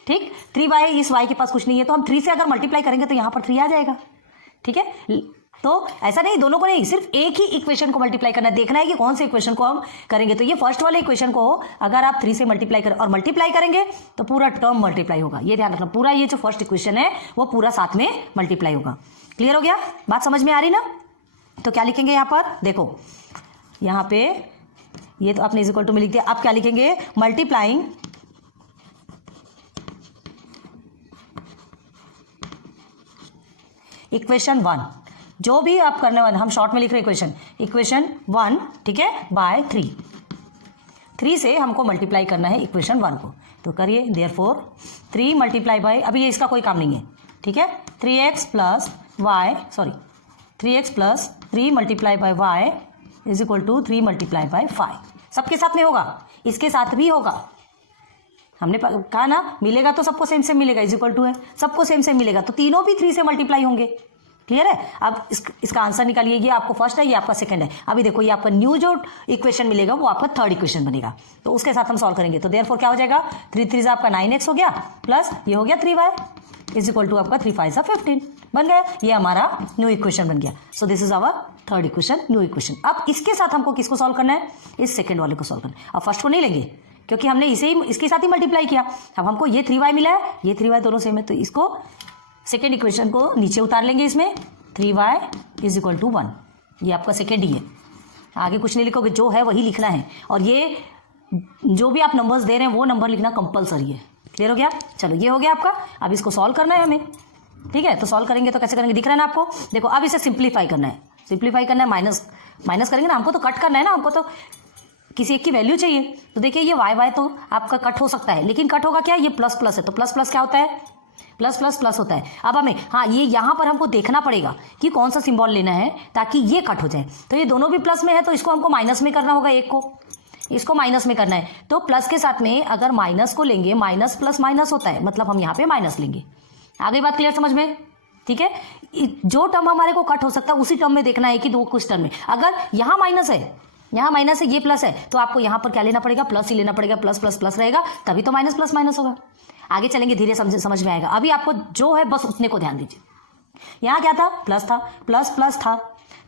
ठीक, 3y, इस y के पास कुछ नहीं है, तो हम 3 से अगर मल्टीप्लाई करेंगे तो यहाँ पर 3 आ जाएगा। ठीक है, तो ऐसा नहीं, दोनों को नहीं, सिर्फ एक ही इक्वेशन को मल्टीप्लाई करना है, देखना है कि कौन से इक्वेशन को हम करेंगे। तो ये फर्स्ट वाले इक्वेशन को अगर आप 3 से मल्टीप्लाई करें और मल्टीप्लाई करेंगे तो पूरा टर्म मल्टीप्लाई होगा, ये ध्यान रखना, पूरा ये जो फर्स्ट इक्वेशन है वो पूरा साथ में मल्टीप्लाई होगा। क्लियर हो गया, बात समझ में आ रही ना। तो क्या लिखेंगे यहाँ पर, देखो यहाँ पे ये तो आपने इक्वल टू में लिख दिया, आप क्या लिखेंगे, मल्टीप्लाइंग इक्वेशन 1, जो भी आप करने वाले, हम शॉर्ट में लिख रहे इक्वेशन 1, ठीक है, बाय 3 से हमको मल्टीप्लाई करना है इक्वेशन 1 को, तो करिए। देयरफॉर 3 मल्टीप्लाई बाय, अभी ये इसका कोई काम नहीं है, ठीक है, 3x plus 3 multiply by y is equal to 3 multiply by 5। सबके साथ में होगा, इसके साथ भी होगा, हमने कहा ना मिलेगा तो सबको सेम सेम मिलेगा, इज इक्वल टू है, सबको सेम सेम मिलेगा, तो तीनों भी 3 से मल्टीप्लाई होंगे। क्लियर है। अब इसका आंसर निकालिए, ये आपको फर्स्ट है, ये आपका सेकंड है। अभी देखो ये आपका न्यू जो इक्वेशन मिलेगा वो आपका थर्ड इक्वेशन बनेगा, तो उसके साथ हम सॉल्व करेंगे। तो देयरफॉर क्या हो जाएगा, 3 3 आपका 9x हो गया, प्लस ये हो गया 3y इज इक्वल टू आपका 3 5 15 बन गया, ये हमारा न्यू इक्वेशन बन गया। So this is our third equation, new equation. अब इसके साथ हमको किसको सॉल्व करना है, इस सेकेंड वाले को सॉल्व करना है। अब फर्स्ट को नहीं लेंगे क्योंकि हमने इसे ही इसके साथ ही मल्टीप्लाई किया। अब हमको ये 3y मिला है, ये 3y दोनों सेम है, तो इसको सेकेंड इक्वेशन को नीचे उतार लेंगे, इसमें 3y इज इक्वल टू 1, ये आपका सेकेंड ही है, आगे कुछ नहीं लिखोगे, जो है वही लिखना है। और ये जो भी आप नंबर्स दे रहे हैं वो नंबर लिखना कंपलसरी है। क्लियर हो गया, चलो ये हो गया आपका। अब इसको सॉल्व करना है हमें, ठीक है, तो सॉल्व करेंगे तो कैसे करेंगे, दिख रहा है ना आपको, देखो अब इसे सिंप्लीफाई करना है, सिंप्लीफाई करना है, माइनस करेंगे ना, हमको तो कट करना है ना, हमको तो किसी एक की वैल्यू चाहिए। तो देखिए ये y तो आपका कट हो सकता है, लेकिन कट होगा क्या, ये प्लस प्लस है, तो प्लस प्लस क्या होता है, प्लस प्लस प्लस होता है। अब हमें हाँ ये यहाँ पर हमको देखना पड़ेगा कि कौन सा सिंबल लेना है ताकि ये कट हो जाए। तो ये दोनों भी प्लस में है, तो इसको हमको माइनस में करना होगा, एक को इसको माइनस में करना है। तो प्लस के साथ में अगर माइनस को लेंगे, माइनस प्लस माइनस होता है, मतलब हम यहाँ पे माइनस लेंगे। आगे बात क्लियर समझ में, ठीक है। जो टर्म हमारे को कट हो सकता है उसी टर्म में देखना है कि दो कुछ टर्म में, अगर यहाँ माइनस है, यहाँ माइनस है, ये प्लस है, तो आपको यहाँ पर क्या लेना पड़ेगा, प्लस ही लेना पड़ेगा, प्लस प्लस प्लस रहेगा, तभी तो माइनस प्लस माइनस होगा। आगे चलेंगे धीरे समझ में आएगा। अभी आपको जो है बस उतने को ध्यान दीजिए। यहाँ क्या था, प्लस था, प्लस प्लस था,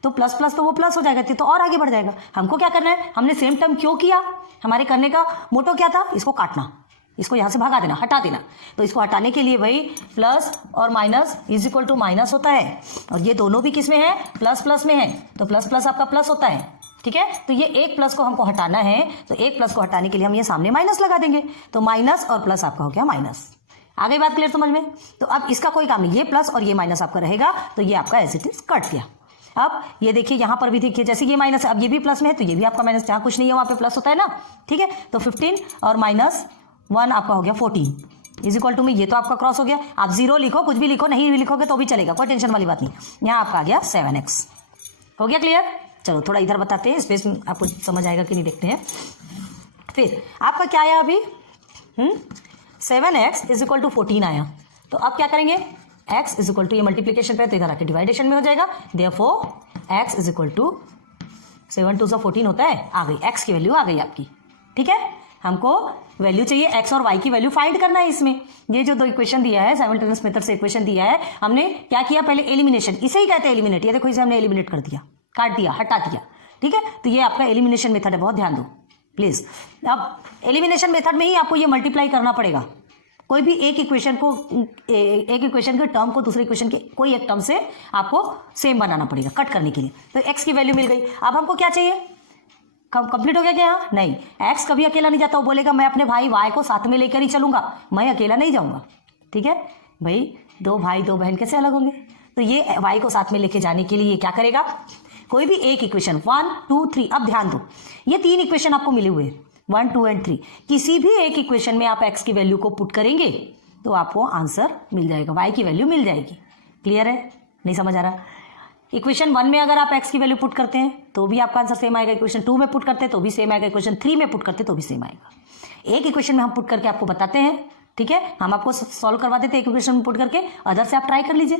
तो प्लस प्लस तो वो प्लस हो जाएगा, तो और आगे बढ़ जाएगा। हमको क्या करना है, हमने सेम टर्म क्यों किया, हमारे करने का मोटो क्या था, इसको काटना, इसको यहाँ से भगा देना, हटा देना। तो इसको हटाने के लिए भाई प्लस और minus is equal to minus होता है, और ये दोनों भी किस में है, प्लस प्लस में है, तो प्लस प्लस आपका प्लस होता है, ठीक है। तो ये एक प्लस को हमको हटाना है, तो एक प्लस को हटाने के लिए हम ये सामने माइनस लगा देंगे, तो माइनस और प्लस आपका हो गया माइनस। आगे बात क्लियर समझ में। तो अब इसका कोई काम नहीं, ये प्लस और ये माइनस आपका रहेगा, तो ये आपका एज इट इज कट गया। अब ये देखिए यहाँ पर भी देखिए, जैसे ये माइनस है, अब ये भी प्लस में है, तो ये भी आपका माइनस, जहाँ कुछ नहीं है वहाँ पे प्लस होता है ना, ठीक है। तो 15 और माइनस 1 आपका हो गया 14 इज इक्वल टू में, ये तो आपका क्रॉस हो गया। आप 0 लिखो, कुछ भी लिखो, नहीं भी लिखोगे तो भी चलेगा, कोई टेंशन वाली बात नहीं। यहाँ आपका आ गया 7x। हो गया क्लियर। चलो थोड़ा इधर बताते हैं, स्पेस में आपको समझ आएगा कि नहीं, देखते हैं। फिर आपका क्या आया अभी, 7x इज इक्वल टू 14 आया। तो अब क्या करेंगे, x इज इक्वल टू, ये मल्टीप्लीकेशन पे तो इधर आके डिवाइडेशन में हो जाएगा, therefore x is equal to 7 2 14 होता है, आ गई एक्स की वैल्यू आ गई आपकी। ठीक है, हमको वैल्यू चाहिए एक्स और वाई की वैल्यू फाइंड करना है। इसमें ये जो दो इक्वेशन दिया है, साइमल्टेनियस मेथड से इक्वेशन दिया है, हमने क्या किया पहले एलिमिनेशन, इसे ही कहते हैं एलिमिनेट। ये देखो इसे हमने एलिमिनेट कर दिया, काट दिया, हटा दिया। ठीक है, तो ये आपका एलिमिनेशन मेथड है, बहुत ध्यान दो प्लीज। अब एलिमिनेशन मेथड में ही आपको ये मल्टीप्लाई करना पड़ेगा। कोई भी एक इक्वेशन के टर्म को दूसरे इक्वेशन के कोई एक टर्म से आपको सेम बनाना पड़ेगा कट करने के लिए। तो एक्स की वैल्यू मिल गई। अब हमको क्या चाहिए, कंप्लीट हो गया क्या यहाँ? नहीं, एक्स कभी अकेला नहीं जाता, वो बोलेगा मैं अपने भाई वाई को साथ में लेकर ही चलूंगा, मैं अकेला नहीं जाऊंगा। ठीक है भाई, दो भाई दो बहन कैसे अलग होंगे? तो ये वाई को साथ में लेके जाने के लिए क्या करेगा, कोई भी एक इक्वेशन 1 2 3, अब ध्यान दो ये 3 इक्वेशन आपको मिले हुए 1 2 एंड 3, किसी भी एक इक्वेशन में आप एक्स की वैल्यू को पुट करेंगे तो आपको आंसर मिल जाएगा, वाई की वैल्यू मिल जाएगी। क्लियर है? नहीं समझ आ रहा? इक्वेशन 1 में अगर आप एक्स की वैल्यू पुट करते हैं तो भी आपका आंसर सेम आएगा, इक्वेशन 2 में पुट करते हैं तो भी सेम आएगा, इक्वेशन 3 में पुट करते हैं तो भी सेम आएगा। एक इक्वेशन में हम पुट करके आपको बताते हैं, ठीक है, हम आपको सॉल्व करवा देते हैं एक इक्वेशन में पुट करके, अदर से आप ट्राई कर लीजिए,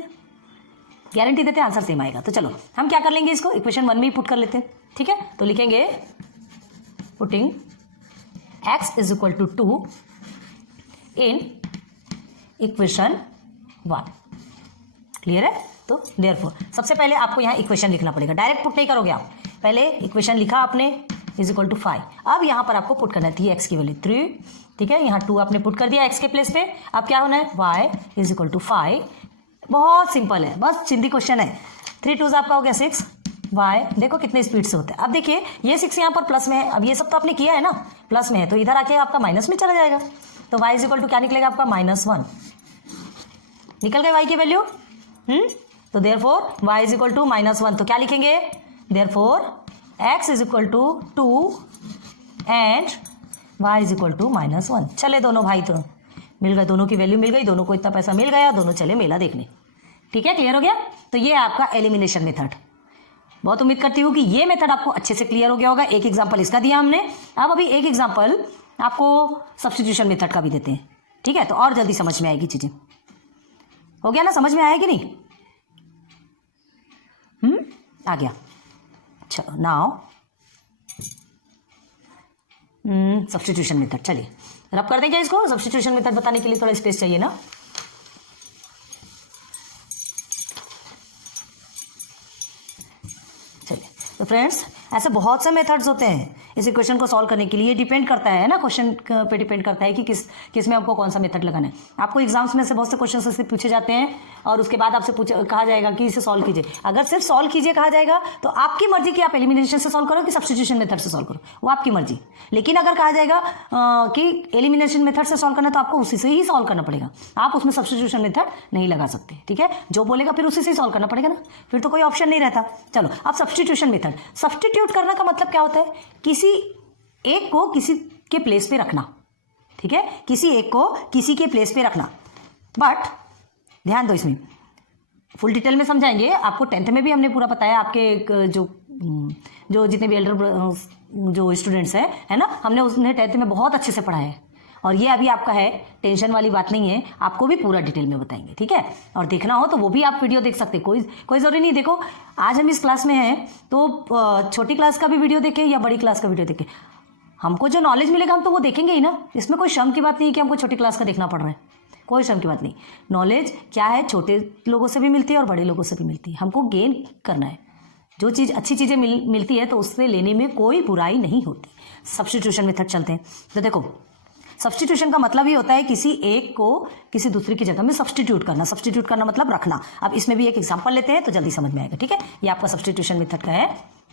गारंटी देते हैं आंसर सेम आएगा। तो चलो हम क्या कर लेंगे, इसको इक्वेशन 1 में ही पुट कर लेते हैं। ठीक है, तो लिखेंगे putting x is equal to 2 in equation 1। Clear है? तो देयरफॉर सबसे पहले आपको यहाँ इक्वेशन लिखना पड़ेगा, डायरेक्ट पुट नहीं करोगे आप, पहले इक्वेशन लिखा आपने इज इक्वल टू 5। अब यहाँ पर आपको पुट करना है एक्स की वैल्यू 3, ठीक है, यहाँ 2 आपने पुट कर दिया एक्स के प्लेस पे। अब क्या होना है, y इज इक्वल टू 5। बहुत सिंपल है, बस चिंदी क्वेश्चन है। 3 2 आपका हो गया 6, y देखो कितने स्पीड से होता है। अब देखिए ये 6 यहाँ पर प्लस में है, अब ये सब तो आपने किया है ना, प्लस में है तो इधर आके आपका माइनस में चला जाएगा, तो y इज इक्वल टू क्या निकलेगा आपका -1। निकल गए y की वैल्यू। तो therefore y is equal to -1, तो क्या लिखेंगे, therefore x is equal to 2 and y is equal to -1। चले दोनों भाई तो मिल गए, दोनों की वैल्यू मिल गई, दोनों को इतना पैसा मिल गया, दोनों चले मेला देखने। ठीक है, क्लियर हो गया? तो ये आपका एलिमिनेशन मेथड। बहुत उम्मीद करती हूँ कि ये मेथड आपको अच्छे से क्लियर हो गया होगा। एक एग्जाम्पल इसका दिया हमने, अब अभी एक एग्जाम्पल आपको सब्स्टिट्यूशन मेथड का भी देते हैं। ठीक है, तो और जल्दी समझ में आएगी चीजें। हो गया ना, समझ में आया कि नहीं? आ गया। चलो नाउ सब्स्टिट्यूशन मेथड, चलिए रब कर देंगे इसको। सब्स्टिट्यूशन मेथड बताने के लिए थोड़ा स्पेस चाहिए ना। चलिए तो फ्रेंड्स, ऐसे बहुत से मेथड्स होते हैं इस इक्वेशन को सॉल्व करने के लिए। डिपेंड करता है ना, क्वेश्चन पे डिपेंड करता है कि किस में आपको कौन सा मेथड लगाना है। आपको एग्जाम्स में से बहुत से क्वेश्चन ऐसे पूछे जाते हैं और उसके बाद आपसे कहा जाएगा कि इसे सॉल्व कीजिए। अगर सिर्फ सॉल्व कीजिए कहा जाएगा तो आपकी मर्जी कि आप एलिमिनेशन से सॉल्व करो कि सब्स्टिट्यूशन मेथड से सॉल्व करो, वो आपकी मर्जी। लेकिन अगर कहा जाएगा कि एलिमिनेशन मेथड से सॉल्व करना है तो आपको उसी से ही सॉल्व करना पड़ेगा, आप उसमें सब्स्टिट्यूशन मेथड नहीं लगा सकते। ठीक है, जो बोलेगा फिर उसी से ही सॉल्व करना पड़ेगा ना, फिर तो कोई ऑप्शन नहीं रहता। चलो अब सब्स्टिट्यूशन मेथड, सब्स्टिट्यूट करना का मतलब क्या होता है, किसी एक को किसी के प्लेस पे रखना। ठीक है, किसी एक को किसी के प्लेस पे रखना। बट ध्यान दो, इसमें फुल डिटेल में समझाएंगे आपको। 10th में भी हमने पूरा बताया, आपके जो जितने भी एल्डर जो स्टूडेंट्स हैं, है ना, हमने उसने 10th में बहुत अच्छे से पढ़ा है। और ये अभी आपका है, टेंशन वाली बात नहीं है, आपको भी पूरा डिटेल में बताएंगे। ठीक है, और देखना हो तो वो भी आप वीडियो देख सकते हैं, कोई जरूरी नहीं। देखो आज हम इस क्लास में हैं तो छोटी क्लास का भी वीडियो देखें या बड़ी क्लास का वीडियो देखें, हमको जो नॉलेज मिलेगा हम तो वो देखेंगे ही ना। इसमें कोई शर्म की बात नहीं है कि हमको छोटी क्लास का देखना पड़ रहा है, कोई शर्म की बात नहीं। नॉलेज क्या है, छोटे लोगों से भी मिलती है और बड़े लोगों से भी मिलती है, हमको गेन करना है। जो चीज़ अच्छी चीज़ें मिलती है तो उससे लेने में कोई बुराई नहीं होती। सब्स्टिट्यूशन मेथड चलते हैं। तो देखो सब्स्टिट्यूशन का मतलब ही होता है किसी एक को किसी दूसरे की जगह में सब्स्टिट्यूट करना। सब्स्टिट्यूट करना मतलब रखना। अब इसमें भी एक एग्जांपल लेते हैं तो जल्दी समझ में आएगा। ठीक है, ये आपका सब्स्टिट्यूशन मेथड का है।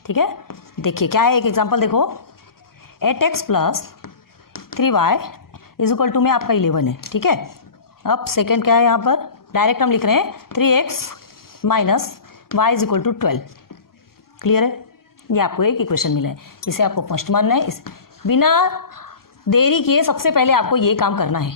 ठीक है, देखिए क्या है, एक एग्जांपल देखो, 8x plus 3y is equal to में आपका 11 है। ठीक है, अब सेकेंड क्या है, यहाँ पर डायरेक्ट हम लिख रहे हैं 3x minus y is equal to 12। Clear है, ये आपको एक इक्वेशन मिला है, इसे आपको फर्स्ट मानना है। इस बिना देरी किए सबसे पहले आपको ये काम करना है,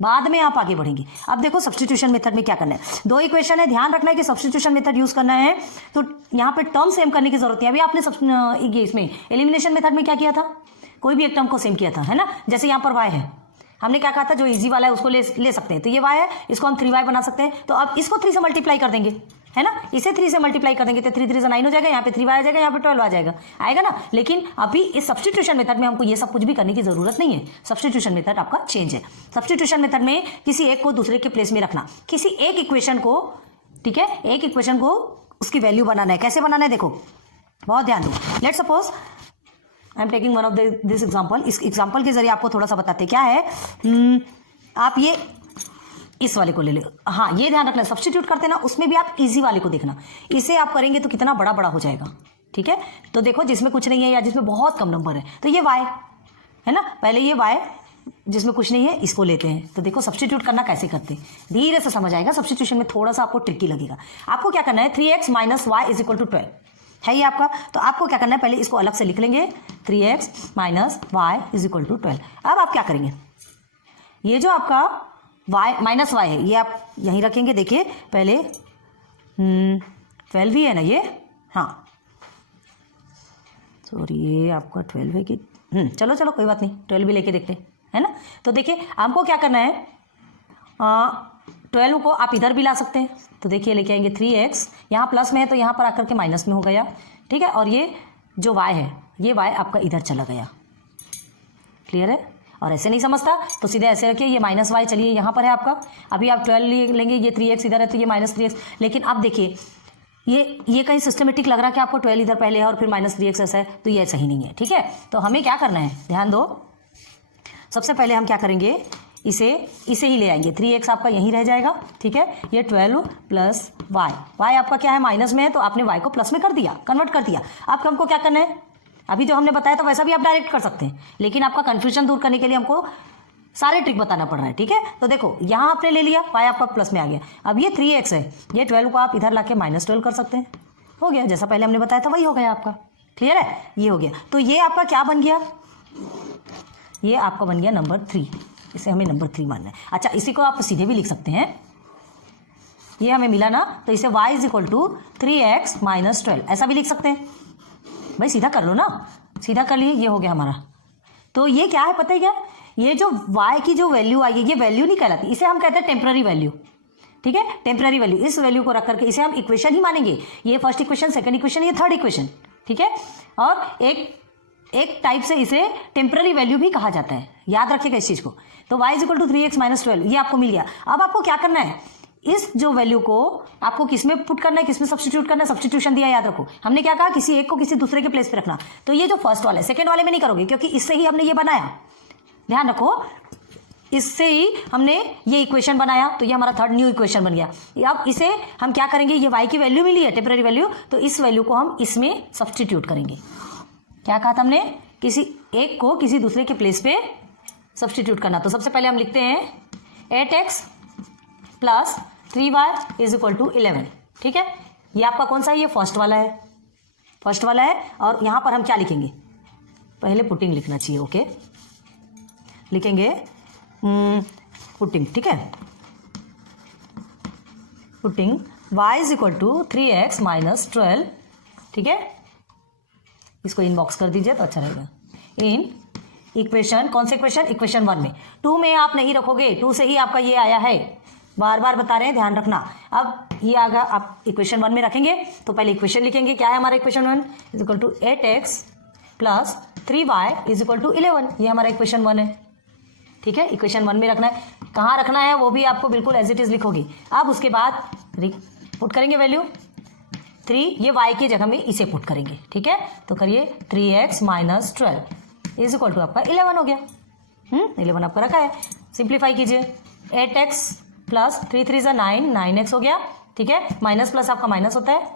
बाद में आप आगे बढ़ेंगे। अब देखो सब्स्टिट्यूशन मेथड में क्या करना है, दो इक्वेशन है, ध्यान रखना है कि सब्स्टिट्यूशन मेथड यूज करना है तो यहाँ पे टर्म सेम करने की जरूरत है। अभी आपने इसमें एलिमिनेशन मेथड में क्या किया था, कोई भी एक टर्म को सेम किया था, है ना। जैसे यहाँ पर y है, हमने क्या कहा था, जो इजी वाला है उसको ले सकते हैं, तो ये y है, इसको हम 3y बना सकते हैं। तो अब इसको 3 से मल्टीप्लाई कर देंगे है ना। इसे 3 से मल्टीप्लाई कर देंगे तो 3 3 से 9 हो जाएगा, यहाँ पे 3y आ जाएगा, यहाँ पे 12 आ जाएगा, आएगा ना। लेकिन अभी इस सब्स्टिट्यूशन मेथड में हमको ये सब कुछ भी करने की जरूरत नहीं है। सब्स्टिट्यूशन मेथड आपका चेंज है। सब्स्टिट्यूशन मेथड में किसी एक को दूसरे के प्लेस में रखना, किसी एक इक्वेशन को, ठीक है, एक इक्वेशन को उसकी वैल्यू बनाना है। कैसे बनाना है देखो, बहुत ध्यान दो। Let's suppose I am taking one of this example. इस एग्जाम्पल के जरिए आपको थोड़ा सा बताते क्या है। आप ये इस वाले को ले लो। हाँ, ये ध्यान रखना, सब्स्टिट्यूट करते ना उसमें भी आप इजी वाले को देखना। इसे आप करेंगे तो कितना बड़ा बड़ा हो जाएगा, ठीक है। तो देखो जिसमें कुछ नहीं है या जिसमें बहुत कम नंबर है, तो ये y है ना। पहले ये y जिसमें कुछ नहीं है इसको लेते हैं। तो देखो सब्स्टिट्यूट करना कैसे करते हैं, धीरे से समझ आएगा। सब्स्टिट्यूशन में थोड़ा सा आपको ट्रिकी लगेगा। आपको क्या करना है, 3x minus y is equal to 12 है ये आपका। तो आपको क्या करना है, पहले इसको अलग से लिख लेंगे, 3x minus y is equal to 12। अब आप क्या करेंगे, ये जो आपका y माइनस वाई है ये आप यहीं रखेंगे। देखिए पहले 12 ही है ना ये, हाँ सॉरी ये आपका 12 है कि चलो चलो कोई बात नहीं, 12 भी लेके देखते हैं, है ना। तो देखिए हमको क्या करना है, 12 को आप इधर भी ला सकते हैं। तो देखिए लेके आएंगे 3x, यहाँ प्लस में है तो यहाँ पर आकर के माइनस में हो गया, ठीक है। और ये जो y है ये y आपका इधर चला गया, क्लियर है। और ऐसे नहीं समझता तो सीधे ऐसे रखिए, ये माइनस वाई चलिए यहाँ पर है आपका। अभी आप 12 लेंगे, ये 3x इधर है तो ये माइनस 3x। लेकिन अब देखिए ये कहीं सिस्टमेटिक लग रहा है कि आपको 12 इधर पहले है और फिर माइनस 3x ऐसा है, तो ये सही नहीं है, ठीक है। तो हमें क्या करना है, ध्यान दो। सबसे पहले हम क्या करेंगे, इसे ही ले आएंगे। 3x आपका यहीं रह जाएगा, ठीक है। ये 12 प्लस y आपका क्या है, माइनस में है तो आपने y को प्लस में कर दिया, कन्वर्ट कर दिया। अब हमको क्या करना है, अभी जो हमने बताया तो वैसा भी आप डायरेक्ट कर सकते हैं, लेकिन आपका कंफ्यूजन दूर करने के लिए हमको सारे ट्रिक बताना पड़ रहा है, ठीक है। तो देखो यहाँ आपने ले लिया, y आपका प्लस में आ गया। अब ये 3x है, ये 12 को आप इधर लाके माइनस 12 कर सकते हैं, हो गया। जैसा पहले हमने बताया था वही हो गया आपका, क्लियर है, ये हो गया। तो ये आपका क्या बन गया, ये आपका बन गया नंबर 3। इसे हमें नंबर 3 मानना है। अच्छा, इसी को आप सीधे भी लिख सकते हैं, ये हमें मिला ना, तो इसे y is equal to 3x minus 12 ऐसा भी लिख सकते हैं। भाई सीधा कर लो ना, सीधा कर लिए, ये हो गया हमारा। तो ये क्या है पता है क्या, ये जो y की जो वैल्यू आई है ये वैल्यू नहीं कहलाती, इसे हम कहते हैं टेम्पररी वैल्यू, ठीक है। टेम्पररी वैल्यू, इस वैल्यू को रख करके इसे हम इक्वेशन ही मानेंगे। ये फर्स्ट इक्वेशन, सेकंड इक्वेशन, ये थर्ड इक्वेशन, ठीक है। और एक टाइप से इसे टेम्पररी वैल्यू भी कहा जाता है, याद रखिएगा इस चीज को। तो y is equal to 3x minus 12 ये आपको मिल गया। अब आपको क्या करना है, इस जो वैल्यू को आपको किसमें पुट करना है, किसमें सब्स्टिट्यूट करना है। सब्स्टिट्यूशन दिया याद रखो, हमने क्या कहा, किसी एक को किसी दूसरे के प्लेस पे रखना। तो ये जो फर्स्ट वाला है, सेकंड वाले में नहीं करोगे क्योंकि इससे ही हमने ये बनाया, ध्यान रखो, इससे ही हमने ये इक्वेशन बनाया, तो ये हमारा थर्ड न्यू इक्वेशन बन गया। अब इसे हम क्या करेंगे, ये y की वैल्यू मिली है टेम्पररी वैल्यू, तो इस वैल्यू को हम इसमें सब्स्टिट्यूट करेंगे। क्या कहा था हमने, किसी एक को किसी दूसरे के प्लेस पे सब्स्टिट्यूट करना। तो सबसे पहले हम लिखते हैं 8x plus 3y is equal to 11, ठीक है। ये आपका कौन सा है, ये फर्स्ट वाला है, फर्स्ट वाला है। और यहां पर हम क्या लिखेंगे, पहले पुटिंग लिखना चाहिए, ओके, लिखेंगे पुटिंग, ठीक है। Putting y is equal to 3x minus 12, ठीक है। इसको इनबॉक्स कर दीजिए तो अच्छा रहेगा। इन इक्वेशन, कौन से इक्वेशन, इक्वेशन 1 में। 2 में आप नहीं रखोगे, 2 से ही आपका ये आया है, बार बार बता रहे हैं, ध्यान रखना। अब ये आगा आप इक्वेशन 1 में रखेंगे, तो पहले इक्वेशन लिखेंगे, क्या है हमारा equation 1 is equal to 8x plus 3y is equal to 11, ये हमारा इक्वेशन 1 है, ठीक है। इक्वेशन 1 में रखना है, कहाँ रखना है वो भी आपको बिल्कुल एज इट इज लिखोगे। अब उसके बाद पुट करेंगे वैल्यू 3, ये y की जगह में इसे पुट करेंगे, ठीक है। तो करिए 3x minus 12 is equal to आपका 11 हो गया। 11 आपका रखा है, सिंप्लीफाई कीजिए, 8x प्लस 3 3 9, 9x हो गया, ठीक है। माइनस प्लस आपका माइनस होता है,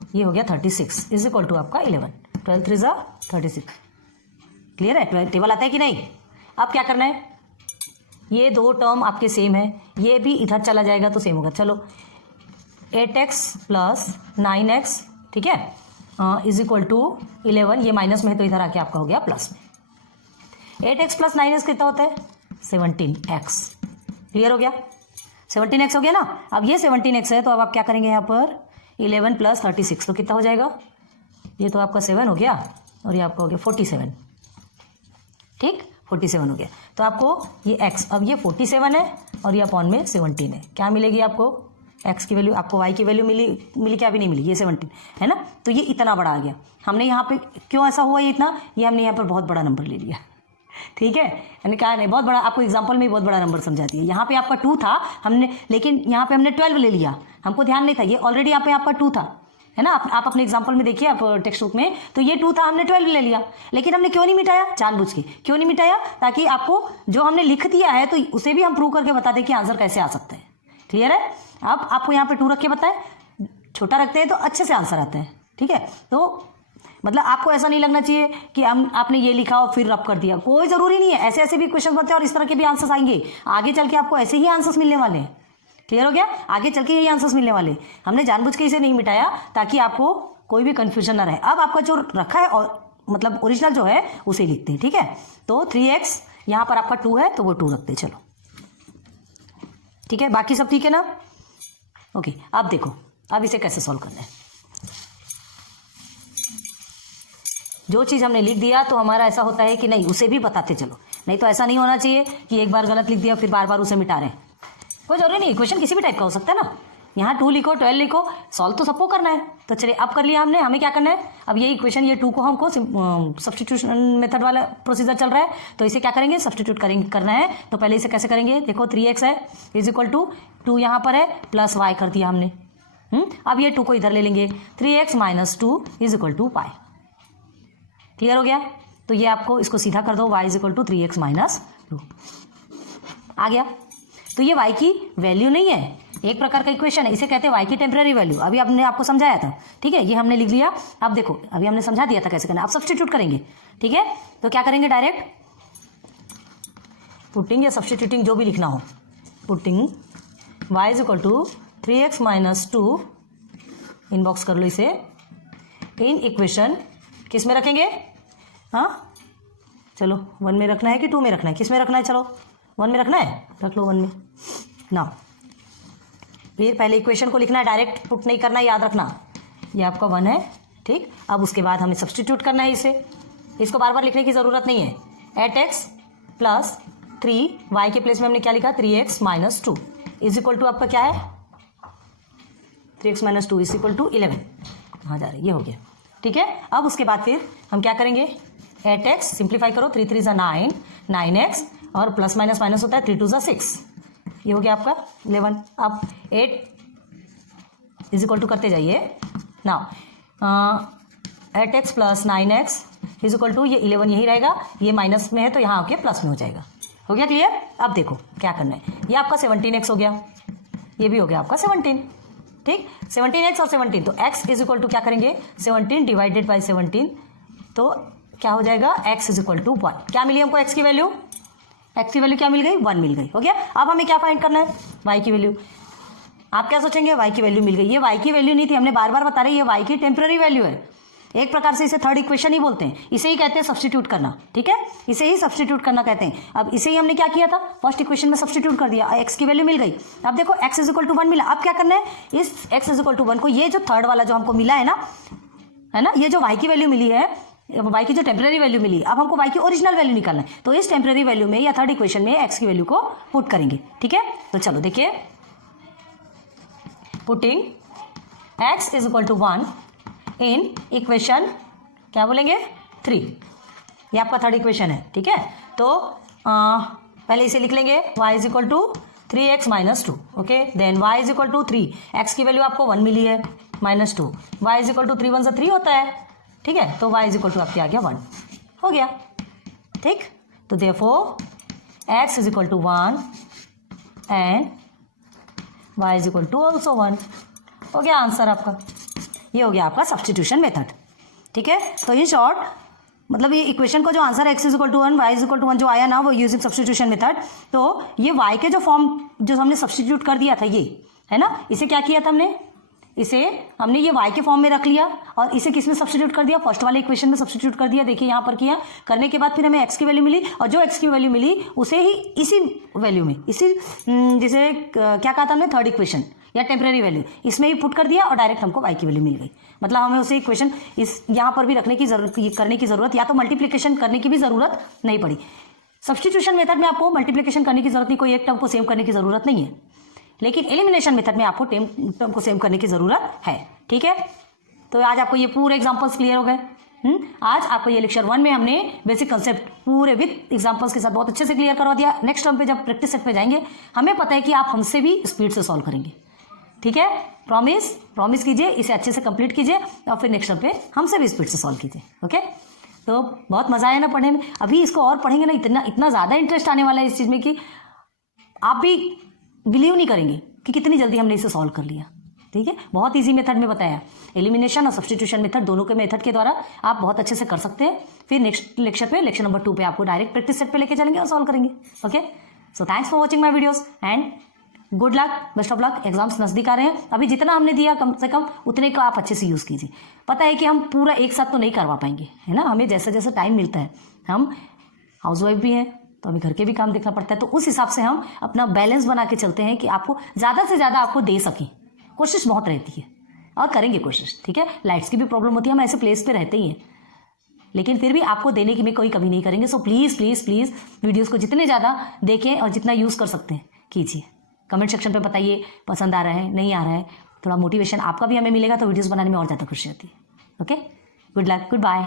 ये हो गया 36 इज इक्वल टू आपका 11, 12 3 36, क्लियर है। टेबल आता है कि नहीं। अब क्या करना है, ये दो टर्म आपके सेम है, ये भी इधर चला जाएगा तो सेम होगा। चलो 8x प्लस 9x, ठीक है, इज इक्वल टू 11, ये माइनस में है तो इधर आके आपका हो गया प्लस में। 8x प्लस 9x कितना होता है, 17x, क्लियर हो गया, 17x हो गया ना। अब ये 17x है तो अब आप क्या करेंगे, यहाँ पर 11 प्लस 36 तो कितना हो जाएगा, ये तो आपका 7 हो गया और ये आपका हो गया 47, ठीक, 47 हो गया। तो आपको ये x, अब ये 47 है और ये अपॉन में 17 है, क्या मिलेगी आपको एक्स की वैल्यू, आपको वाई की वैल्यू मिली क्या? अभी नहीं मिली, ये 17 है ना। तो ये इतना बड़ा आ गया। हमने यहाँ पे क्यों ऐसा हुआ ये इतना, ये हमने यहाँ पर बहुत बड़ा नंबर ले लिया, ठीक है। यानी कहा नहीं बहुत बड़ा, आपको एग्जाम्पल में बहुत बड़ा नंबर समझा दिया। यहाँ पे आपका 2 था हमने, लेकिन यहाँ पे हमने 12 ले लिया, हमको ध्यान नहीं था ये ऑलरेडी यहाँ पे आपका 2 था, है ना। आप अपने एग्जाम्पल में देखिए, आप टेक्स्ट बुक में, तो ये 2 था, हमने 12 ले लिया। लेकिन हमने क्यों नहीं मिटाया? जानबूझ के क्यों नहीं मिटाया? ताकि आपको जो हमने लिख दिया है तो उसे भी हम प्रूव करके बता दें कि आंसर कैसे आ सकता है। क्लियर है? अब आपको यहाँ पे 2 रख के बताएं, छोटा रखते हैं तो अच्छे से आंसर आता है, ठीक है। तो मतलब आपको ऐसा नहीं लगना चाहिए कि आपने ये लिखा और फिर रब कर दिया, कोई जरूरी नहीं है। ऐसे ऐसे भी क्वेश्चन बनते हैं और इस तरह के भी आंसर्स आएंगे आगे चल के, आपको ऐसे ही आंसर्स मिलने वाले हैं। क्लियर हो गया? आगे चल के यही आंसर्स मिलने वाले। हमने जानबूझ के इसे नहीं मिटाया ताकि आपको कोई भी कंफ्यूजन ना रहे। अब आपका जो रखा है और मतलब ओरिजिनल जो है उसे लिखते हैं, ठीक है। तो 3x यहाँ पर आपका 2 है तो वो 2 रखते हैं, चलो ठीक है। बाकी सब ठीक है ना? ओके, अब देखो अब इसे कैसे सॉल्व करना है। जो चीज़ हमने लिख दिया तो हमारा ऐसा होता है कि नहीं उसे भी बताते चलो, नहीं तो ऐसा नहीं होना चाहिए कि एक बार गलत लिख दिया फिर बार बार उसे मिटा रहे हैं। कोई जरूरी नहीं, क्वेश्चन किसी भी टाइप का हो सकता है ना। यहाँ 2 लिखो, 12 लिखो, सॉल्व तो सबको करना है। तो चलिए अब कर लिया हमने, हमें क्या करना है अब यही इक्वेशन, ये 2 को हमको सब्स्टिट्यूशन मेथड वाला प्रोसीजर चल रहा है, तो इसे क्या करेंगे? सब्स्टिट्यूट करना है। तो पहले इसे कैसे करेंगे? देखो 3x है इज इक्वल टू 2 यहाँ पर है प्लस y कर दिया हमने। अब ये 2 को इधर ले लेंगे, 3x minus 2 is equal to pi. Clear हो गया? तो ये आपको इसको सीधा कर दो, y is equal to 3x minus 2 आ गया। तो ये y की वैल्यू नहीं है, एक प्रकार का इक्वेशन है, इसे कहते हैं y की टेम्पररी वैल्यू। अभी हमने आपको समझाया था, ठीक है, ये हमने लिख लिया। अब देखो अभी हमने समझा दिया था कैसे करना, अब सब्स्टिट्यूट करेंगे, ठीक है। तो क्या करेंगे? डायरेक्ट पुटिंग या सब्स्टिट्यूटिंग जो भी लिखना हो, putting y is equal to 3x minus 2, inbox कर लो इसे, इन इक्वेशन किस में रखेंगे? हाँ चलो 1 में रखना है कि 2 में रखना है? किस में रखना है? चलो 1 में रखना है, रख लो 1 में ना। फिर पहले इक्वेशन को लिखना है, डायरेक्ट पुट नहीं करना, याद रखना। ये आपका 1 है, ठीक। अब उसके बाद हमें सब्स्टिट्यूट करना है इसे, इसको बार बार लिखने की ज़रूरत नहीं है। 8x प्लस 3, y के प्लेस में हमने क्या लिखा? 3x minus 2 is equal to आपका क्या है? 3x minus 2 is equal to 11। कहाँ जा रहे? ये हो गया, ठीक है। अब उसके बाद फिर हम क्या करेंगे? 8x सिंप्लीफाई करो, 3 3 9, 9x और प्लस माइनस माइनस होता है, 3 2 6, ये हो गया आपका 11। अब 8 इज इक्वल टू करते जाइए ना, 8x plus 9x is equal to, ये 11 यही रहेगा, ये माइनस में है तो यहाँ आके प्लस में हो जाएगा। हो गया क्लियर? अब देखो क्या करना है, ये आपका 17x हो गया, ये भी हो गया आपका 17, ठीक। 17x और 17, तो x इज इक्वल टू क्या करेंगे? 17 डिवाइडेड बाई 17, तो क्या हो जाएगा? x is equal to 1। क्या मिली हमको x की वैल्यू? x की वैल्यू क्या मिल गई? 1 मिल गई। हो गया। अब हमें क्या फाइंड करना है? y की वैल्यू। आप क्या सोचेंगे? y की वैल्यू मिल गई। ये y की वैल्यू नहीं थी, हमने बार बार बता रहे ये y की टेम्पररी वैल्यू है। एक प्रकार से इसे थर्ड इक्वेशन ही बोलते हैं, इसे ही कहते हैं सब्स्टिट्यूट करना, ठीक है, इसे ही सब्स्टिट्यूट करना कहते हैं। अब इसे ही हमने क्या किया था? फर्स्ट इक्वेशन में सब्स्टिट्यूट कर दिया, x की वैल्यू मिल गई। अब देखो x इज इक्वल टू 1 मिला। अब क्या करना है? इस x इज इक्वल टू 1 को, ये जो थर्ड वाला जो हमको मिला है ना, ये जो y की वैल्यू मिली है, y की जो टेम्पररी वैल्यू मिली, अब हमको y की ओरिजिनल वैल्यू निकालना है। तो इस टेम्पररी वैल्यू में या थर्ड इक्वेशन में x की वैल्यू को पुट करेंगे, ठीक है। तो चलो देखिए, putting x is equal to 1 in equation, क्या बोलेंगे? 3, ये आपका थर्ड इक्वेशन है, ठीक है। तो पहले इसे लिख लेंगे, y is equal to 3x minus 2, okay. Then y is equal to 3, x की वैल्यू आपको 1 मिली है, minus 2, y is equal to 3 1 से 3 होता है, ठीक है। तो y इज इक्वल टू आपके आ गया 1, हो गया, ठीक। तो therefore x is equal to 1 and y is equal to also 1, हो गया आंसर आपका। ये हो गया आपका सब्स्टिट्यूशन मेथड, ठीक है। तो इन शॉर्ट मतलब ये इक्वेशन को जो answer x is equal to 1 y is equal to 1 जो आया ना, वो यूजिंग सब्स्टिट्यूशन मेथड। तो ये y के जो फॉर्म जो हमने सब्स्टिट्यूट कर दिया था, ये है ना, इसे क्या किया था हमने? इसे हमने ये y के फॉर्म में रख लिया और इसे किस में सब्स्टिट्यूट कर दिया? फर्स्ट वाले इक्वेशन में सब्स्टिट्यूट कर दिया। देखिए यहाँ पर किया, करने के बाद फिर हमें x की वैल्यू मिली और जो x की वैल्यू मिली उसे ही इसी वैल्यू में, इसी जिसे क्या कहा था हमने, थर्ड इक्वेशन या टेम्पररी वैल्यू, इसमें ही पुट कर दिया और डायरेक्ट हमको y की वैल्यू मिल गई। मतलब हमें उसे इक्वेशन इस यहाँ पर भी रखने की जरूरत, करने की जरूरत, या तो मल्टीप्लिकेशन करने की भी जरूरत नहीं पड़ी। सब्स्टिट्यूशन मेथड में आपको मल्टीप्लिकेशन करने की जरूरत नहीं, कोई एक टर्म को सेम करने की जरूरत नहीं है। लेकिन एलिमिनेशन मेथड में आपको टर्म को सेम करने की जरूरत है। ठीक है, तो आज आपको ये पूरे एग्जांपल्स क्लियर हो गए। आज आपको ये लेक्चर 1 में हमने बेसिक कंसेप्ट पूरे विद एग्जांपल्स के साथ बहुत अच्छे से क्लियर करवा दिया। नेक्स्ट टर्म पे जब प्रैक्टिस सेट पे जाएंगे हमें पता है कि आप हमसे भी स्पीड से सॉल्व करेंगे। ठीक है, प्रॉमिस कीजिए, इसे अच्छे से कंप्लीट कीजिए और फिर नेक्स्ट टर्म पे हमसे भी स्पीड से सॉल्व कीजिए। ओके, तो बहुत मजा आया ना पढ़ने में। अभी इसको और पढ़ेंगे ना, इतना ज्यादा इंटरेस्ट आने वाला है इस चीज में कि आप भी बिलीव नहीं करेंगे कि कितनी जल्दी हमने इसे सॉल्व कर लिया। ठीक है, बहुत इजी मेथड में बताया, एलिमिनेशन और सब्स्टिट्यूशन मेथड दोनों के मेथड के द्वारा आप बहुत अच्छे से कर सकते हैं। फिर नेक्स्ट लेक्चर पे, लेक्चर नंबर 2 पे आपको डायरेक्ट प्रैक्टिस सेट पे लेके चलेंगे और सॉल्व करेंगे। Okay, so thanks for watching my videos and good luck, best of luck. Exams नजदीक आ रहे हैं, अभी जितना हमने दिया कम से कम उतने का आप अच्छे से यूज कीजिए। पता है कि हम पूरा एक साथ तो नहीं करवा पाएंगे, है ना, हमें जैसे जैसे टाइम मिलता है, हम हाउसवाइफ भी हैं तो हमें घर के भी काम देखना पड़ता है, तो उस हिसाब से हम अपना बैलेंस बना के चलते हैं कि आपको ज्यादा से ज्यादा आपको दे सकें। कोशिश बहुत रहती है और करेंगे कोशिश। ठीक है, लाइट्स की भी प्रॉब्लम होती है, हम ऐसे प्लेस पे रहते ही हैं, लेकिन फिर भी आपको देने की में कोई कमी नहीं करेंगे। So please please please videos को जितने ज़्यादा देखें और जितना यूज़ कर सकते हैं कीजिए। कमेंट सेक्शन पे बताइए पसंद आ रहा है, नहीं आ रहा है, थोड़ा मोटिवेशन आपका भी हमें मिलेगा तो वीडियोस बनाने में और ज़्यादा खुशी होती है। Okay, good luck, good bye.